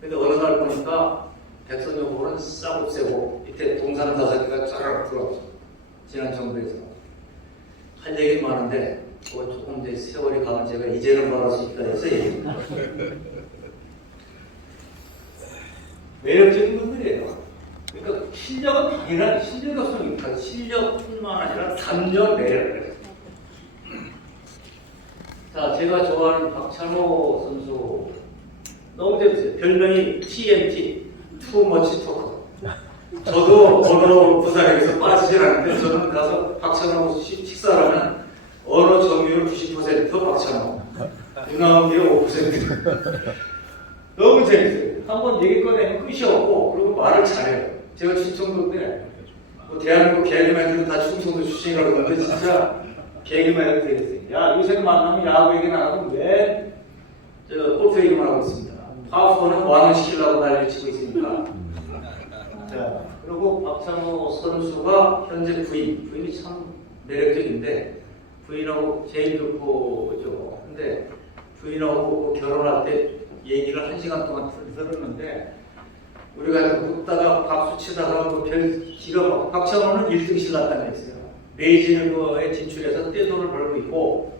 근데 어느 날 보니까 백선엽 홀은 싸고 세고 밑에 동상 5개가 쫙 들어왔죠. 지난 정부에서. 할 얘기 많은데 조금 이제 세월이 가면 제가 이제는 말할 수 있다 해서 얘기합니다. 매력적인 분들이에요. 그러니까 실력은 당연한 실력 없으니까 실력뿐만 아니라 담력 매력을. 자, 제가 좋아하는 박찬호 선수 너무 재밌어요. 별명이 TMT, Too Much Talker. 저도 언어 부사에서 빠지질 않는데 저는 가서 박찬호 식사를 하면 언어 점유율 90% 박찬호, 유나은비율 5%. 너무 재밌어요. 한번 얘기 꺼내면 끝이 없고 그리고 말을 잘해요. 제가 충청도인데 뭐 대한민국 개그맨들은 다 충청도 출신이라고 그러는데 진짜 개그맨 해도 되겠어요. 야, 요새 만나면 야구 얘기는 안 하고 왜 골프 얘기만 하고 있습니다. 파워포는 완화시키려고 난리를 치고 있으니까. 자, 그리고 박찬호 선수가 현재 부인이 참 매력적인데 부인하고 제일 좋고죠. 근데 부인하고 결혼할 때 얘기를 1시간 동안 들었는데 우리가 웃다가 박수 치다가 별 기가 막 박찬호는 1등 신랑단에 있어요. 메이저리그에 진출해서 떼돈을 벌고 있고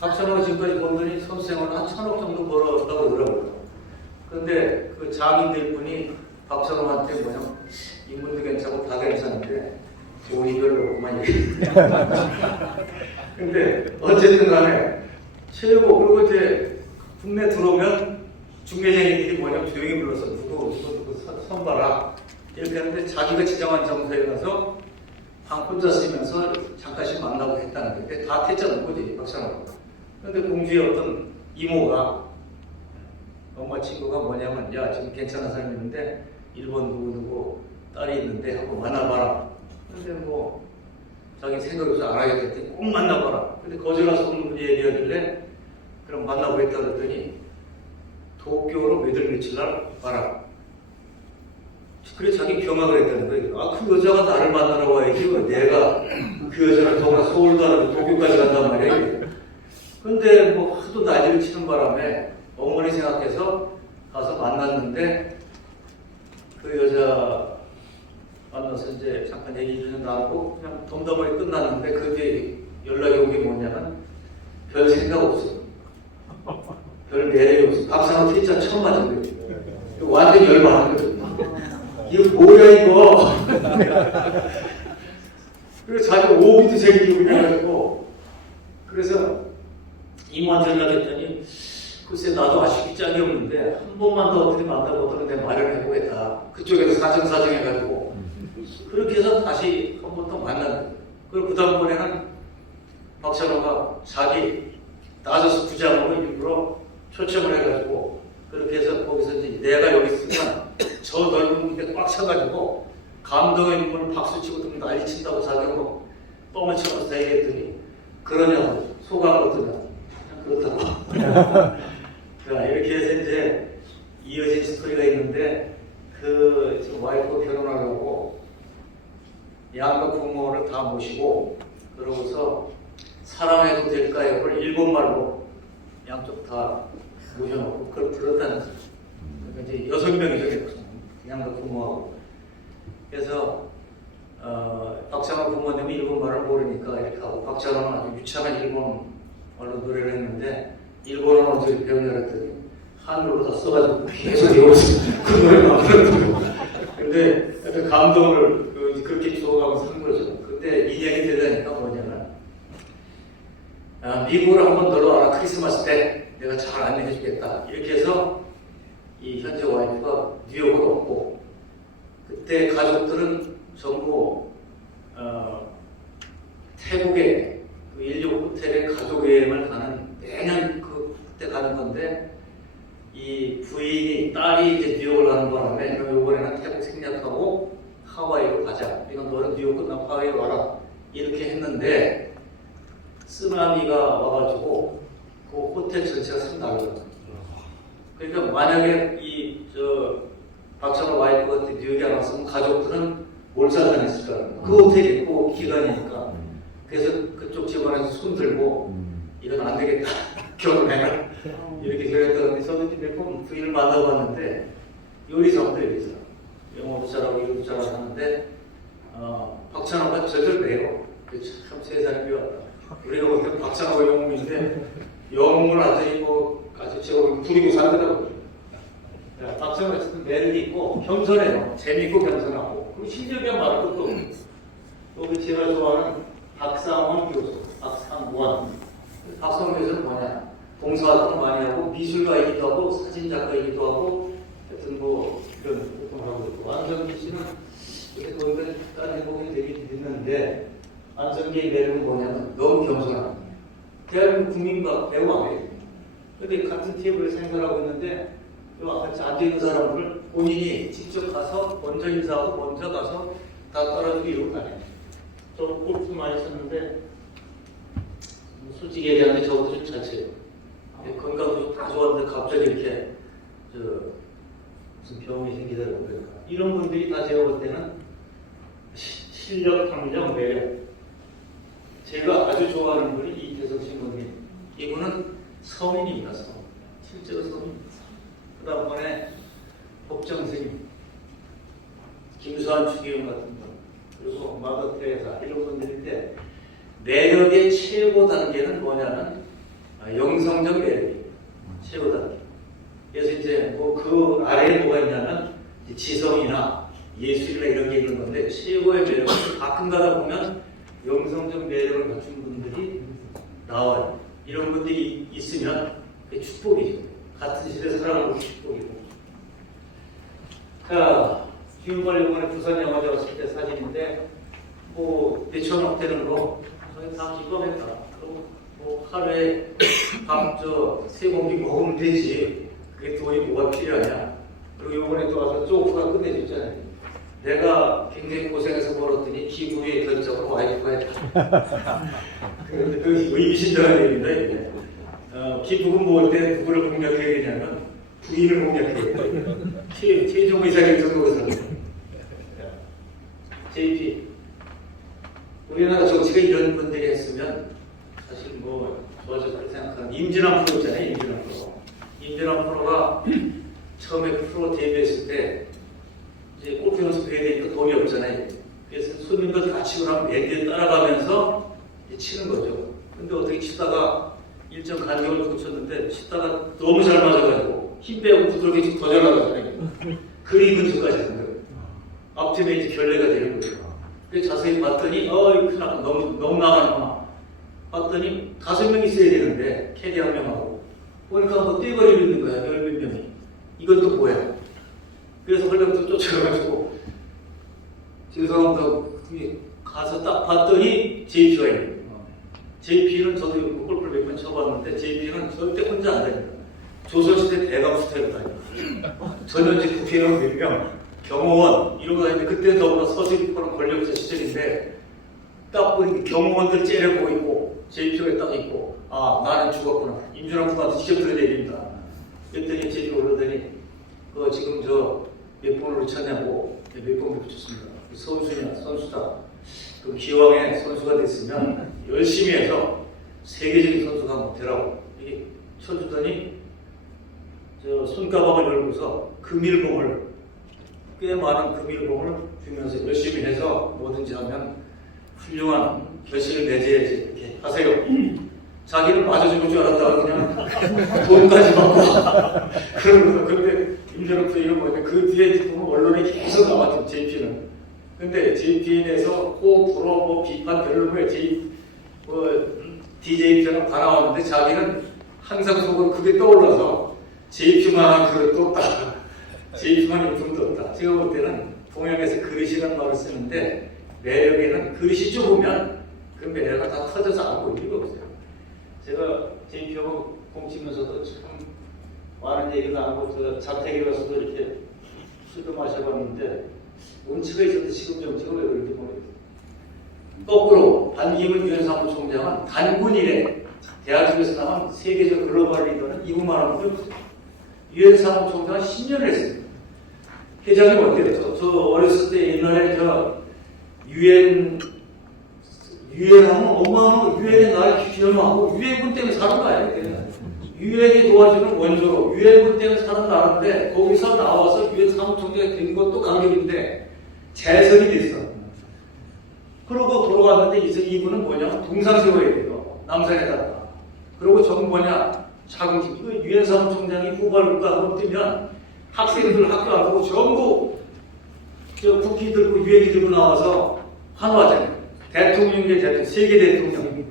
박찬호가 지금까지 번 돈이 선수 생활은 한 1,000억 정도 벌었다고 그러더라고요. 그런데 그 장인들 분이 박찬호한테 뭐냐 인물도 괜찮고 다 괜찮은데 돈이 별로 없구만 얘기해요. 근데 어쨌든 간에 최고. 그리고 이제 국내 들어오면 중매쟁이들이 뭐냐면 조용히 불러서 누구 선봐라 이렇게 하는데 자기가 지정한 장소에 가서 방 혼자 쓰면서 잠깐씩 만나고 했다는 게 다 퇴짜는 거지 박찬호가. 그런데 공주의 어떤 이모가 엄마 친구가 뭐냐면 야 지금 괜찮은 사람이 있는데 일본 누구 딸이 있는데 하고 만나봐라. 근데 뭐 자기 생각이 없어 안 하겠다 꼭 만나봐라. 근데 거절해서 오는 분이 얘기하길래 그럼 만나고 했다 그랬더니 도쿄로 며칠 날 와라. 그래 자기 경악을 했다는 거예요. 그 여자가 나를 만나러 와야지 내가 그 여자를 더구나 서울도 안 하고 도쿄까지 간단 말이에요. 근데 뭐 하도 난리를 치는 바람에 어머니 생각해서 가서 만났는데 그 여자 만나서 이제 잠깐 얘기 좀 나누고 그냥 덤덤하게 끝났는데 그 뒤에 연락이 온 게 뭐냐면 별 생각 없어. 별 매력이 없어. 박찬호 퇴짜 처음 맞은 거예요. 완전히 열받은 거거든요. 이거 뭐야 이거. 그래서 자기 오비도 생기고 이래가지고 그래서 이모한테 연락했더니 글쎄 나도 아쉽기 짝이 없는데 한 번만 더 어떻게 만나보도록 내가 마련해보겠다. 그쪽에서 사정사정해가지고 그렇게 해서 다시 한 번 더 만났는데 그리고 그 다음번에는 박찬호가 자기 나저스 부장으로 일부러 초청을 해가지고 그렇게 해서 거기서 이제 내가 여기 있으면 저 넓은 무대 꽉 차가지고 감독의 눈물을 박수치고 등 난리친다고 자기가 뭐 뻥을 쳐서 얘기했더니 그러냐고 소감을 어떠냐 그렇다고 자, 이렇게 해서 이제 이어진 스토리가 있는데 그 지금 와이프가 결혼하려고 양가 부모를 다 모시고 그러고서 사랑해도 될까요를 일본말로 양쪽 다 모셔놓고 그걸 불렀다는 거죠. 그러니까 이제 6명이죠. 양가 부모하고. 그래서 박찬호 부모님이 일본말을 모르니까 이렇게 하고 박찬호는 아주 유창한 일본말로 노래를 했는데 일본어는 어떻게 배우냐 그랬더니 한글로 다 써가지고 계속 외웠어요. 그 노래만 부르고. 근데 약간 감동을 그렇게 주워가면서 한 거죠. 그때 인연이 되려니까 뭐냐면 미국을 한번 놀러 와라 크리스마스 때 내가 잘 안내해주겠다 이렇게 해서 이 현재 와이프가 뉴욕으로 왔고 그때 가족들은 전부 태국에 그 인력 호텔에 가족 여행을 가는 매년 그때 가는 건데 이 부인이 딸이 이제 뉴욕을 가는 바람에 그럼 이번에는 태국 생략하고 하와이로 가자. 이건 너는 뉴욕 끝나고 하와이로 와라. 이렇게 했는데 쓰나미가 와가지고 그 호텔 전체가 싹 날라갔어요. 그러니까 만약에 박찬호 와이프가 그때 뉴욕에 안 왔으면 가족들은 몰살당했을 거예요. 그 호텔이 있고 기간이니까. 그래서 그쪽 집안에서 손 들고 이건 안 되겠다. 결혼해라. 이렇게 결혼했다는데 저도 몇번 부인을 만나봤는데 요리사입니다. 요리사. 영어도 잘하고 일도 잘하는데 박찬호가 저절배요. 참 세상에 미웠다. 우리가 볼 때 박찬호가 영웅인데 영웅을 완전히 아주 제가 부리고 산다고. 박찬호가 어쨌든 매력이 있고 겸손해요. 재미있고 겸손하고 그리고 실력이 말할 것도 없고 또 제가 좋아하는 박상원 교수, 박상원. 박상원 교수는 뭐냐? 봉사활동 많이 하고 미술가이기도 하고 사진작가이기도 하고 하여튼 뭐 그런 활동을 하고 있고 안성기 씨는 이렇게 거기가 다른 행복이 되게 있는데 안성기의 매력은 뭐냐면 너무 겸손한 거예요. 대한민국 국민과 배우 아니에요. 근데 같은 테이블에 생활하고 있는데 요 같이 앉아있는 사람을 본인이 직접 가서 먼저 인사하고 먼저 가서 다 따라주고 이러고 다녀요. 저 골프 많이 쳤는데 솔직히 얘기하는데 저것도 좀 자체예요. 건강도 다 좋았는데 갑자기 이렇게 무슨 병이 생기더라고요. 그러니까. 이런 분들이 다 제가 볼 때는 실력, 경력, 매력. 제가 아주 좋아하는 분이 이태성 신부님. 이분은 서민입니다. 서민. 실제로 서민입니다. 그 다음번에 법정 스님, 김수환 추기경 같은 분, 그리고 마더 테레사 이런 분들인데 매력의 최고 단계는 뭐냐면 영성적 매력이에요. 최고 단계. 그래서 이제 뭐 그 아래에 뭐가 있냐면 지성이나 예술이나 이런 게 있는 건데 최고의 매력은 가끔가다 보면 영성적 매력을 갖춘 분들이 나와요. 이런 분들이 있으면 그게 축복이죠. 같은 시대에 살아가는 축복이고. 자, 기운발 이번에 부산 영화제 왔을 때 사진인데 뭐 몇천억 되는 거 저희 다 기검했다. 그리고 뭐 하루에 세 공기 먹으면 되지. 그게 돈이 뭐가 필요하냐. 그리고 이번에 또 와서 쪼프가 끝내줬잖아요. 내가 굉장히 고생해서 벌었더니 기부의 결정을 와이프가 했다. 그런데 그 의미심장한 얘기입니다. 이게. 기부금 모을 때 누구를 공략해야 되냐면 부인을 공략해야 돼요. 최종 의사결 정도에서 JP 우리나라 정치가 이런 분들이 했으면 사실 뭐 좋아졌을 때 생각하는 임진환 프로 있잖아요. 임진환 프로. 임진환 프로가 처음에 프로 데뷔했을 때 이제 골프 연습해야 되니까 돈이 없잖아요. 그래서 손님들 다 치고 나면 매일 따라가면서 치는 거죠. 근데 어떻게 치다가 일정 간격을 두고 쳤는데 치다가 너무 잘 맞아가지고 힘 빼고 부드럽게 더 잘 나가잖아요. 그립은 저까지 하는 거예요. 앞팀에 이제 결례가 되는 거예요. 그래서 자세히 봤더니 큰일 났다. 너무 나가는구나. 봤더니 5명 있어야 되는데 캐디 1명하고 보니까 뭐 떼버리고 있는 거야. 10몇 명이. 이건 또 뭐야? 그래서 헐렁도 쫓아가가지고 죄송합니다. 가서 딱 봤더니 JP가 있는 거예요. JP는 저도 골프를 몇 번 쳐봤는데 JP는 절대 혼자 안 다닙니다. 조선시대 대감 스타일로 다니고 전현직 국회의원 몇 명, 경호원 이런 거 다니는데 그때 더구나 서슬이포는 권력자 시절인데 딱 보니 경호원들 째려보고 있고 JPO에 딱 있고 아 나는 죽었구나. 임준환 부관한테 직접 들은 얘기입니다. 그랬더니 JP 올라더니 지금 저 몇 번을 쳤냐고 몇 번을 붙였습니다. 선수냐 선수다. 그 기왕에 선수가 됐으면 열심히 해서 세계적인 선수가 한번 되라고 이게 쳐주더니 저 손가방을 열고서 금일봉을 꽤 많은 금일봉을 주면서 열심히 해서 뭐든지 하면 훌륭한 결실을 내줘야지 이렇게 하세요. 자기는 맞아 죽을 줄 알았다가 그냥 돈까지 받고 그러면서 근데 임준환 이런 거는 그 뒤에 보면 언론에 계속 나왔죠. JP는. 근데 JPN에서 호 불어 뭐 비판 별로 뭐에 DJ 입장은 다 나왔는데 자기는 항상 속으로 그게 떠올라서 JP만 그릇도 없다. JP만 인품도 없다. 제가 볼 때는 동양에서 그릇이라는 말을 쓰는데 매력에는 그릇이 좁으면 그 매력은 다 터져서 안 보일 리가 없어요. 제가 JP하고 공치면서도 참 많은 얘기를 나누고 저 자택에 가서도 이렇게 술도 마셔봤는데 운치가 있어도 지금 정치가 왜 그런지 모르겠어요. 거꾸로 반기문 유엔 사무총장은 단군 이래 대한민국에서 나온 세계적 글로벌 리더는 이분만 하는 게 없어요. 유엔 사무총장은 10년을 했습니다. 회장이 어때요? 저 어렸을 때 옛날에 저 유엔하면 어마어마한 유엔의 나라 기피하고 유엔군 때문에 사는 거 아니에요? 유엔이 도와주는 원조로 유엔군 때문에 사는 나라인데 거기서 나와서 유엔 사무총장이 된 것도 감격인데 재선이 됐어. 그러고 돌아왔는데 이제 이분은 뭐냐면 동상 세워야 돼요. 남산에다가. 그리고 전 뭐냐 자긍심. 이거 유엔 사무총장이 후발국가 한번 뜨면 학생들 학교 안 가고 전부 저 국기 들고 유엔이 들고 나와서 환호하잖아요. 대통령이 대통령, 세계 대통령.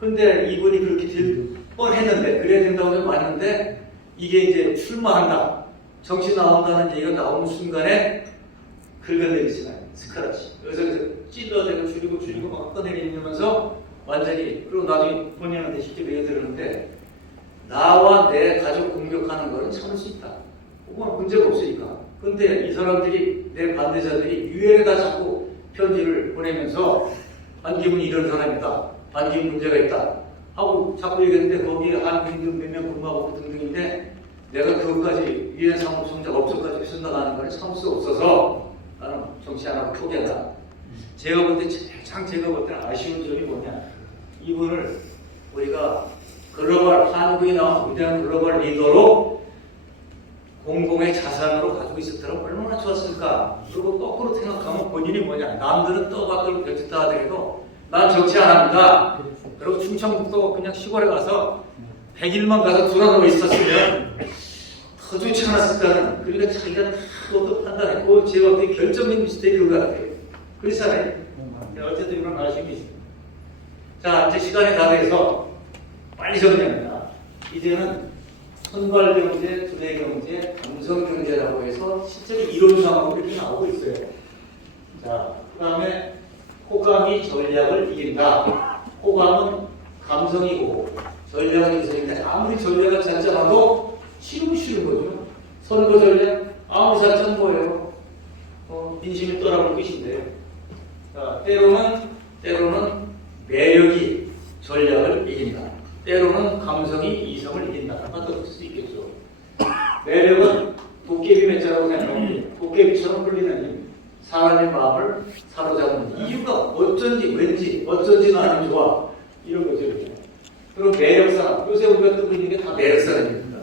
근데 이분이 그렇게 될 뻔했는데 그래야 된다고 해서 왔는데 이게 이제 출마한다. 정치 나온다는 얘기가 나오는 순간에 긁어내리잖아요. 스크라치. 그래서 찔러대고 줄이고 막 꺼내리면서 완전히 그리고 나중에 본인한테 쉽게 매여들었는데 나와 내 가족 공격하는 거는 참을 수 있다. 그건 문제가 없으니까. 근데 이 사람들이 내 반대자들이 유엔에다 자꾸 편지를 보내면서 반기문이 이런 사람이다. 반기문 문제가 있다. 하고 자꾸 얘기했는데 거기에 한국인들 몇 명 근무하고 등등인데 내가 그것까지 유엔 사무총장 업소까지 쓴다는 걸 참을 수 없어서 나는 정치 안 하고 포기한다. 제가 볼 때 가장 제가 볼 때 아쉬운 점이 뭐냐. 이분을 우리가 글로벌 한국이 나온 위대한 글로벌 리더로 공공의 자산으로 가지고 있었더라면 얼마나 좋았을까. 그리고 거꾸로 생각하면 본인이 뭐냐. 남들은 떠받들고 벽짓다 하더라도 난 정치 안 합니다. 그리고 충청북도 그냥 시골에 가서 100일만 가서 돌아가고 있었으면 더 좋지 않았을까는. 그러니까 자기가 다 그것도 판단했고 제가 어떻게 결정적인 미스테이크 그거 같아요. 그렇잖아요. 어쨌든 이런 아쉬움이 있습니다. 자, 이제 시간이 다 돼서 빨리 정리합니다. 이제는 선발경제, 두뇌경제, 감성경제라고 해서 실제로 이론상으로 이렇게 나오고 있어요. 자, 그 다음에 호감이 전략을 이긴다. 호감은 감성이고 전략은 기술인데 아무리 전략을 잘 짜놔도 쉬운 거죠. 선거 전략 아무리 잘 짜는 거예요. 민심이 떠나볼 것인데요. 자, 때로는 매력이 전략을 이긴다. 때로는 감성이 이성을 이긴다. 맞을 수 있겠죠. 매력은 도깨비 매자라고 생각하면 도깨비처럼 흘리는 힘. 사람의 마음을 사로잡는 이유가 어쩐지 왠지 어쩐지 나는 좋아. 이런 거죠. 그리고 매력사람. 요새 우리가 뜨고 있는 게 다 매력사람입니다.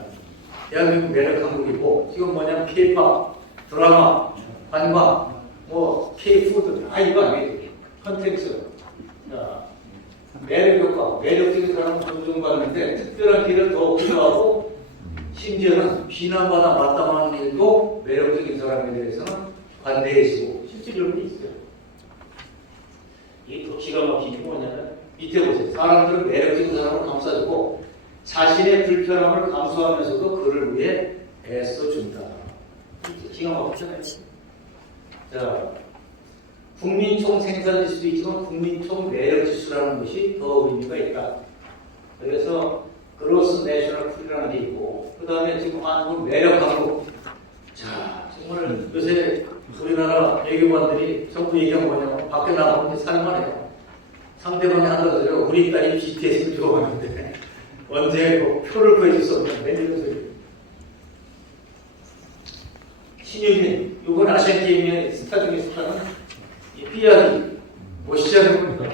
대한민국 매력 한국이고 지금 뭐냐면 K-팝, 드라마, 관광, 뭐 K-푸드 다 이거 아니에요. 컨텐츠. 자, 매력 효과, 매력적인 사람은 존중받는데 특별한 길을 더 필요하고 심지어는 비난받아 마땅한 일도 매력적인 사람에 대해서는 관대해지고 실제 이런 게 있어요. 이게 더 기가 막힌 게 뭐냐면 밑에 보세요. 사람들은 매력적인 사람을 감싸주고 자신의 불편함을 감수하면서도 그를 위해 애써준다. 기가 막히잖아요. 자, 국민총 생산지수도 있지만 국민총 매력지수라는 것이 더 의미가 있다. 그래서 그로스 내셔널 쿨이라는 게 있고, 그 다음에 지금 한국 매력 한국. 자, 정말 요새 우리나라 외교관들이 정부 얘기가 뭐냐면 밖에 나가면 살만 해요. 상대방이 한다더래요. 우리 딸이 BTS를 좋아하는데 언제 그 표를 구해줄 수 없는 매니저 소리. 신유빈, 이번 아시안게임의 스타 중에 스타는 이 삐아리 멋있지 않습니까?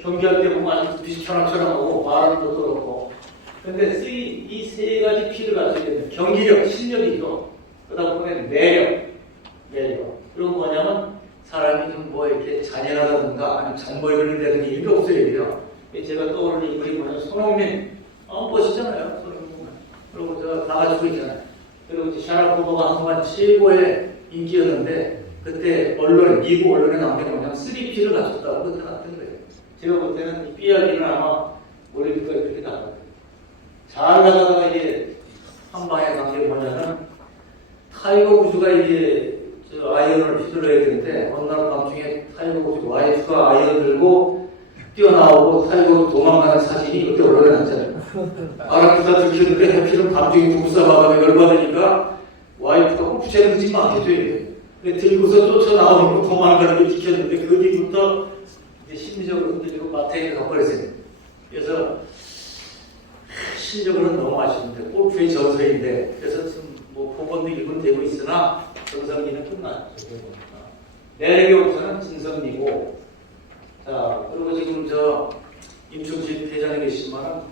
경기할 때 보면 아주 빛이 켜랑켜랑하고 발음도 그렇고. 근데 이 세 가지 피를 가지게 되면 경기력, 실력이죠. 그러다 보면 매력. 그리고 뭐냐면 사람이 좀 뭐 이렇게 잔인하다든가 아니면 잔머리 긁는다든가 이런 게 없어야 돼요. 제가 떠오르는 인물이 뭐냐면 손흥민. 멋있잖아요. 손흥민. 그리고 저 다 가지고 있잖아요. 그리고 이제 샤라포바가 한동안 최고의 인기였는데 그때 언론, 미국 언론에 나온 게 뭐냐면 3P를 갖췄다고 그때 나왔던 거예요. 제가 볼 때는 이 삐아리는 아마 올림픽까지 그렇게 나갔어요. 잘 나가다가 이제 한 방에 간 게 뭐냐면 타이거 우즈가 이제 저 아이언을 휘둘러야 되는데 어느 날 밤중에 타이거 우즈 와이프가 아이언 들고 뛰어나오고 타이거 도망가는 사진이 그때 언론에 났잖아요. 아라쿠사 들켰는데 해피는 밤중에 북사바다가 열받으니까 와이프가 부채를 듣지 않게 돼요. 근데 들고서 쫓아나오는 거 도망가는 게 지켰는데 그 뒤부터 이제 심리적으로 흔들리고 마태에 가버렸어요. 그래서 실력으로는 너무 아쉬운데 골프의 전설인데 그래서 지금 뭐 복원도 일군 되고 있으나 정성기는 끝났죠. 내력으로서는 진성기고. 자, 그리고 지금 저 임충식 회장이 계시지만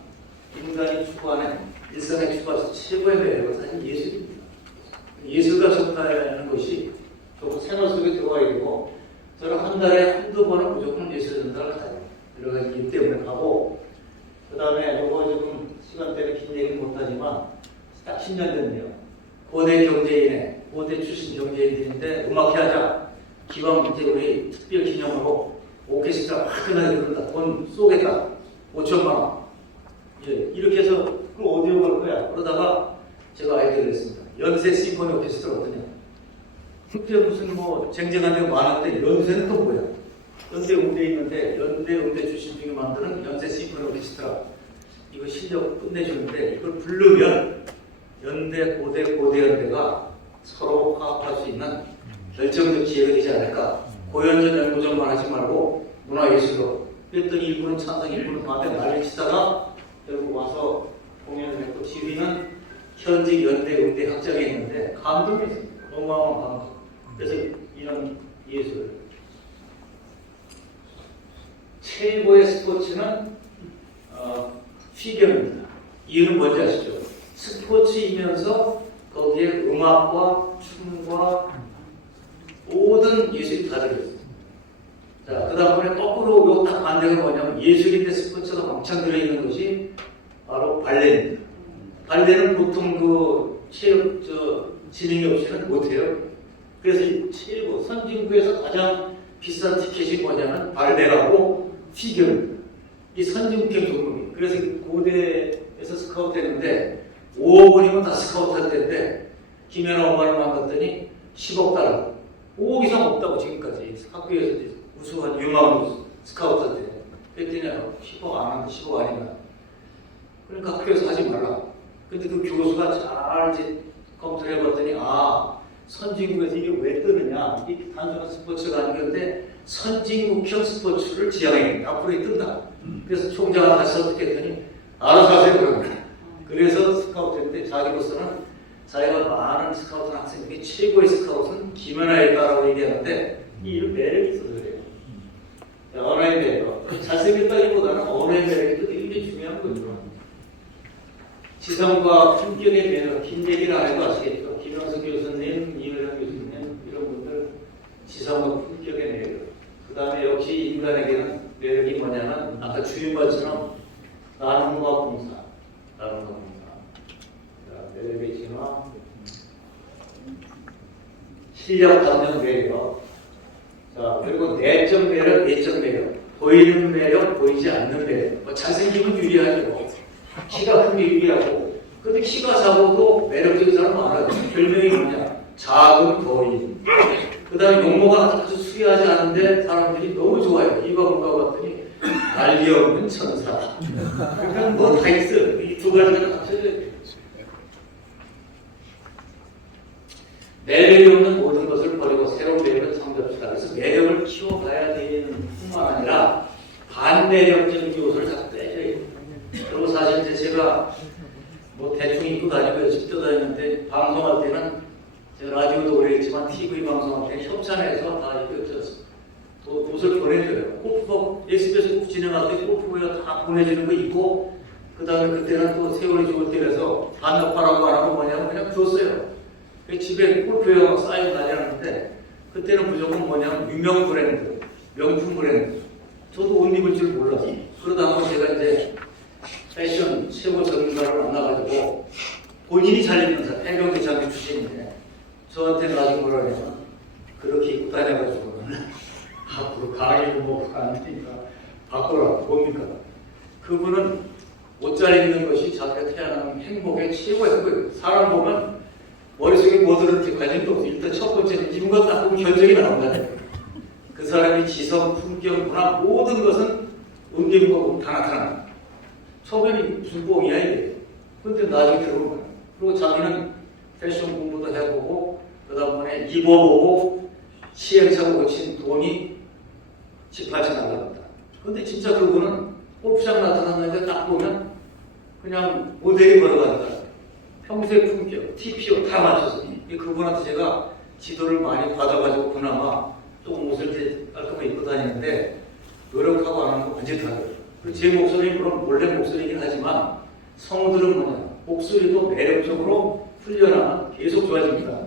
인간이 추구하는 일상에 추구해서 최고의 매력은 사실 예술입니다. 예술과 접하는 것이 조금 생활 속에 들어가야 되고, 저는 한 달에 한두 번은 무조건 예술 전당을 가요. 여러 가지 이유 때문에 가고, 그 다음에 요거 지금 시간 때문에 긴 얘기는 못하지만 딱 10년 됐네요. 고대 경제인의, 고대 출신 경제인들인데 음악회 하자. 기왕 이제 우리 특별 기념으로 오케스트라 화끈하게 부른다. 돈 쏘겠다. 5천만 원. 예, 이렇게 해서 그걸 어디로 갈 거야? 그러다가 제가 아이디어를 냈습니다. 연세 심포니 오케스트라 어떠냐? 그때 무슨 뭐 쟁쟁한 데가 많았는데 연세는 또 뭐야? 연대 음대 있는데 연대 음대 출신 중에 만드는 연세 심포니 오케스트라 이거 실력 끝내주는데 이걸 부르면 연대 고대연대가 서로 화합할 수 있는 결정적 기회가 되지 않을까. 고연전 연구전만 하지 말고 문화예술로. 그랬더니 일부는 찬성, 일부는 반대 난리치다가 결국 와서 공연을 했고 지휘는 현직 연대 음대 학장이 있는데 감동이었습니다. 어마어마한 감동. 그래서 이런 예술. 최고의 스포츠는 피겨입니다. 이유는 뭔지 아시죠? 스포츠이면서 거기에 음악과 춤과 모든 예술이 다 들어있어요. 자, 그 다음에 거꾸로 요 딱 반대가 뭐냐면 예술인데 스포츠가 왕창 들어있는 것이 바로 발레입니다. 발레는 보통 그 체육 지능이 없이는 못해요. 그래서 최고 선진국에서 가장 비싼 티켓이 뭐냐면 발레라고 피겨입니다. 이 선진국형 종목이. 그래서 고대에서 스카우트 했는데 5억 원이면 다 스카우트 할 텐데 김연아 엄마를 만났더니 10억 달러. 5억 이상 없다고 지금까지 학교에서 우수한 유망 스카우트 할 때. 그랬더니 10억 안 하면 10억 아니면. 그러니까 학교에서 하지 말라. 근데 그 교수가 잘 이제 검토를 해봤더니 선진국에서 이게 왜 뜨느냐. 이게 단순한 스포츠가 아니었는데 선진국형 스포츠를 지향해. 앞으로 뜬다. 그래서 총장을 다시 어떻게 했더니 알아서 하세요. 그러면. 그래서 스카우트 했는데 자기로서는 자기가 많은 스카우트 학생 중에 최고의 스카우트는 김연아일까라고 얘기하는데 이 이런 매력이 있어서 그래요. 언어의 매력. 잘생겼다기보다는 언어의 매력이 또 굉장히 중요한 거죠. 지성과 품격의 매력, 긴 얘기를 안 해도 아시겠죠. 김영석 교수님, 이은영 교수님 이런 분들 지성과 품격의 매력. 그 다음에 역시 인간에게는 매력이 뭐냐면 아까 주인발처럼 나는 문화공사. 매력의 진화, 실력 담는 매력. 자, 그리고 내적 매력, 내적 매력. 보이는 매력, 보이지 않는 매력. 뭐 잘생기면 유리하죠. 키가 큰 게 유리하고. 근데 키가 작아도 매력적인 사람 많아요. 별명이 뭐냐? 작은 거인. 그 다음에 용모가 아주 수위하지 않은데 사람들이 너무 좋아해요. 이거 뭔가 봤더니 날개 없는 천사. 그러니까 뭐 다 있어요. 이 두 가지 매력이 없는 모든 것을 버리고 새로운 매력을 창조합시다. 그래서 매력을 키워가야 되는 뿐만 아니라 반매력적인 요소를 자꾸 빼줘야 돼요. 그리고 사실 이제 제가 뭐 대충 입고 다니고 열심히 떠다니는데 방송할 때는 제가 라디오도 오래 했지만 TV 방송할 때는 협찬해서 다 이렇게 옷을 보내줘요. 골프 SBS 골프 진행할 때 골프웨어 다 보내주는 거 있고 그 다음에 그때는 또 세월이 좋을 때라서 반납하라고 안 하고 뭐냐면 그냥 줬어요. 집에 골프웨어가 쌓이고 다녔는데 그때는 무조건 뭐냐면 유명 브랜드, 명품 브랜드. 저도 옷 입을 줄 몰라서 그러다 한번 제가 이제 패션 최고 전문가를 만나가지고 본인이 잘 입는 사람, 해병대 장교 출신인데 저한테 나중에 뭐라 그러냐면 그렇게 입고 다녀가지고는 앞으로 강의고 뭐가 안 되니까 바꿔라. 뭡니까? 그분은 옷 잘 입는 것이 자기가 태어난 행복의 최고의 거예요. 사람 보면 머릿속에 뭐 들었는지 관심도 없어. 일단 첫 번째는 입은 것 딱 보면 견적이 나온다는 그 사람이 지성, 품격, 문화 모든 것은 옷 입은 거 보면 다 나타난다. 처음에는 무슨 뽕이야 이게. 근데 나중에 들어보는 거야. 그리고 자기는 패션 공부도 해보고 그다음에 입어보고 시행착오 거친 돈이 18천 나갑니다. 근데 진짜 그분은 골프장 나타났는데 딱 보면 그냥 모델이 걸어가니까 평소의 품격, TPO 다 맞춰서 그분한테 제가 지도를 많이 받아가지고 그나마 조금 옷을 이제 깔끔하게 입고 다니는데 노력하고 안 하는 거 완전히 다르죠. 제 목소리는 물론 원래 목소리긴 하지만 성들은 뭐냐 목소리도 매력적으로 훈련하면 계속 좋아집니다.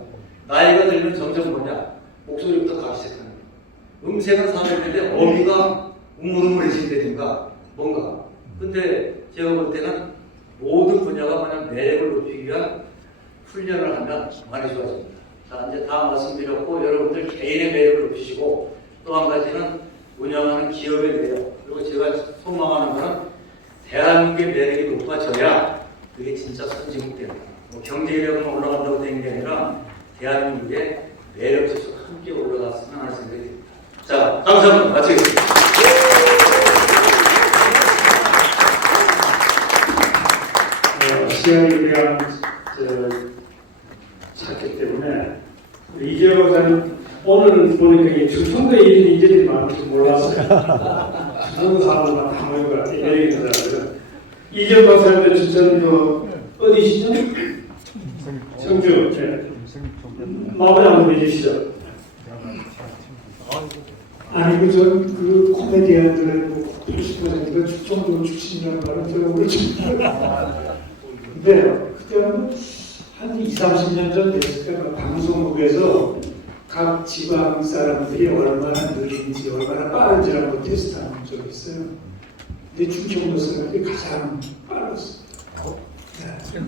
나이가 들면 점점 뭐냐 목소리부터 가기 시작하는 거예요. 음색은 사람인데 어미가 우물우물해진다든가 뭔가. 근데 제가 볼 때는 모든 분야가 뭐냐 매력을 높이기 위한 훈련을 하면 많이 좋아집니다. 자, 이제 다 말씀드렸고 여러분들 개인의 매력을 높이시고 또 한 가지는 운영하는 기업의 매력 그리고 제가 소망하는 것은 대한민국의 매력이 높아져야 그게 진짜 선진국 됩니다. 뭐 경제력은 올라간다고 되는 게 아니라 대한민국의 매력 지수가 함께 올라갔으면 하는 생각이 듭니다. 자, 감사합니다. 마치겠습니다. 시간이 그냥 찼기 때문에 이재호 박사님 오늘 보니까 이게 충청도에 있는 인재들이 많을 줄 몰랐어요. 충청도 사람들만 다 모인 것 같아요. 여기 있는 사람들은. 이재호 박사님도 추천도 어디시죠? 청주. 네. 마무리 한번 해주시죠. 아니 그 코미디언들은 80%가 충청도 출신이라는 말은 제가 모르지만 근데 그때는 한 20, 30년 전 됐을 때 방송국에서 각 지방 사람들이 얼마나 느린지 얼마나 빠른지 한번 테스트하는 적이 있어요. 근데 충청도 사람들이 가장 빨랐어요. 네.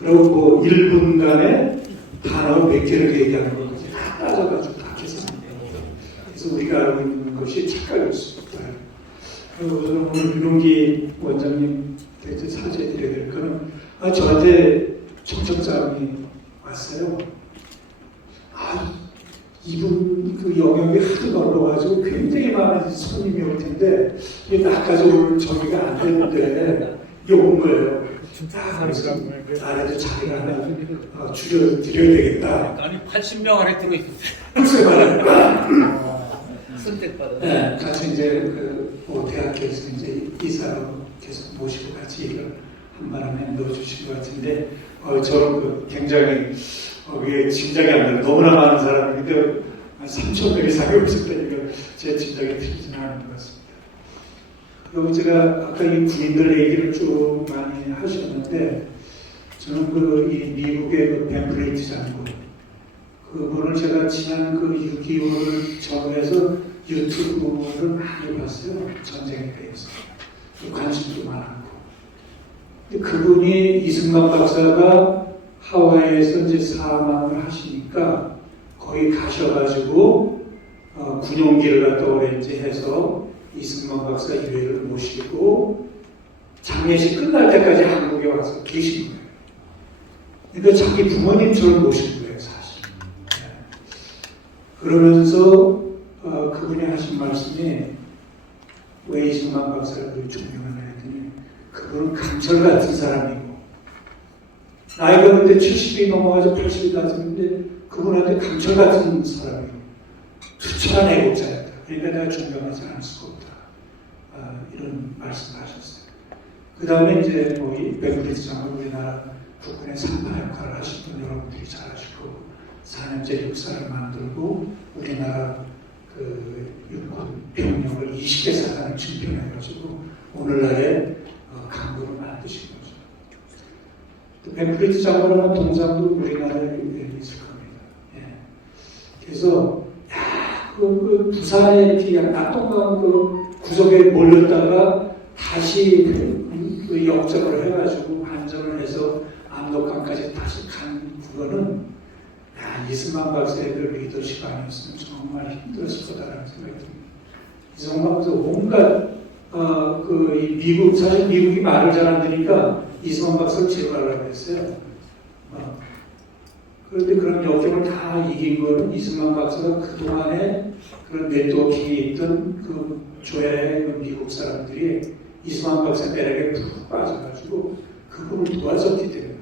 그리고 뭐 1분간에 단어 100개를 얘기하는 것까지 다 따져가지고 다 계산합니다. 그래서 우리가 알고 있는 것이 착각일 수 없다. 그리고 저는 오늘 윤홍기 원장님 대체 사죄드려야 될 거는 저한테 청첩장이 왔어요. 이분 그 영역이 하도 넓어가지고 굉장히 많은 손님이 올 텐데 이게 나까지 올 정리가 안 되는데 이게 온 거예요. 그래서 나라도 자기가 하나 줄여드려야 되겠다. 아니 80명 안에 들어있었어요. 글쎄 말이야. 선택받은. 네, 같이 이제 뭐 대학교에서 이제 이사로 계속 모시고 같이 일을 한 바람에 넣어주신 것 같은데 저는 굉장히 그게 짐작이 안 돼요. 너무나 많은 사람인데 한 3,000명 이상이 오셨다니까 제 짐작이 틀리지는 않은 것 같습니다. 그리고 제가 아까 이 군인들 얘기를 쭉 많이 하셨는데 저는 이 미국의 벤브레이트 장군 그분을 제가 지난 6.25를 전후해서 유튜브를 많이 봤어요. 전쟁에 대해서 관심도 많았고 그분이 이승만 박사가 하와이에서 이제 사망을 하시니까 거기 가셔가지고 군용기를 갖다 오렌지 해서 이승만 박사 유해를 모시고 장례식 끝날 때까지 한국에 와서 계신 거예요. 그러니까 자기 부모님처럼 모신 거예요, 사실. 그러면서 그분이 하신 말씀이 왜 이승만 박사를 그렇게 존경하냐 했더니 그분은 강철 같은 사람이고 나이가 그때 70이 넘어가서 80이 다졌는데 그분한테 강철 같은 사람이고 투철한 애국자였다. 그러니까 내가 존경하지 않을 수가 없다. 이런 말씀하셨어요. 그 다음에 이제 뭐이 백브리지 장관 우리나라 국군의 산파 역할을 하신 분 여러분들이 잘 아시고 4년제 육사를 만들고 우리나라 그 육군 병력을 20개 사단을 증평해가지고 오늘날의 강국을 만드신 거죠. 또 백브리지 장관이라는 동상도 우리나라에 있을 겁니다. 예. 그래서 그 부산에 이렇게 낙동강 그 구석에 몰렸다가 다시 그 역전을 해가지고 반전을 해서 압록강까지 다시 간 그거는 이승만 박사의 그 리더십 아니었으면 정말 힘들었을 거다라는 생각이 듭니다. 이승만 박사 온갖 이 미국 사실 미국이 말을 잘 안 들으니까 이승만 박사를 제거하려고 했어요. 그런데 그런 역경을 다 이긴 거는 이승만 박사가 그동안에 그런 네트워킹이 있던 그 조야의 그 미국 사람들이 이승만 박사 매력에 푹 빠져가지고 그분을 도와줬기 때문에.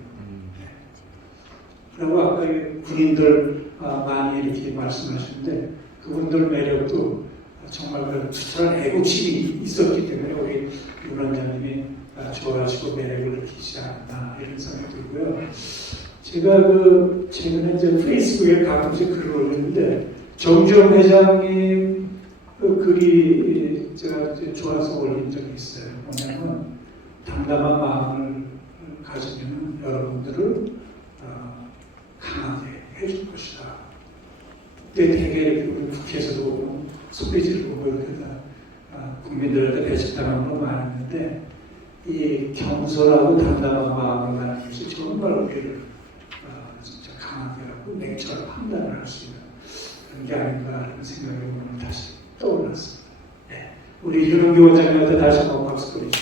그리고 아까 군인들 많이 이렇게 말씀하시는데 그분들 매력도 정말 그 투철한 애국심이 있었기 때문에 우리 유 원장님이 좋아하시고 매력을 느끼지 않나 이런 생각이 들고요. 제가 그 최근에 이제 페이스북에 가끔씩 글을 올리는데 정주영 회장님 그 글이 제가 좋아서 올린 적이 있어요. 뭐냐면 담담한 마음을 가지면 여러분들을 강하게 해줄 것이다. 그때 되게 우리 국회에서도 보고 소리 지르고 이렇게 국민들한테 배척당하는 건 많았는데 이 겸손하고 담담한 마음을 가는 것이 정말 우리를 진짜 강하게 하고 냉철한 판단을 할 수 있는 그런 게 아닌가 하는 생각이 오늘 다시 떠올랐습니다. 네. 우리 윤은기 원장님한테 다시 한번 박수 보내주시죠.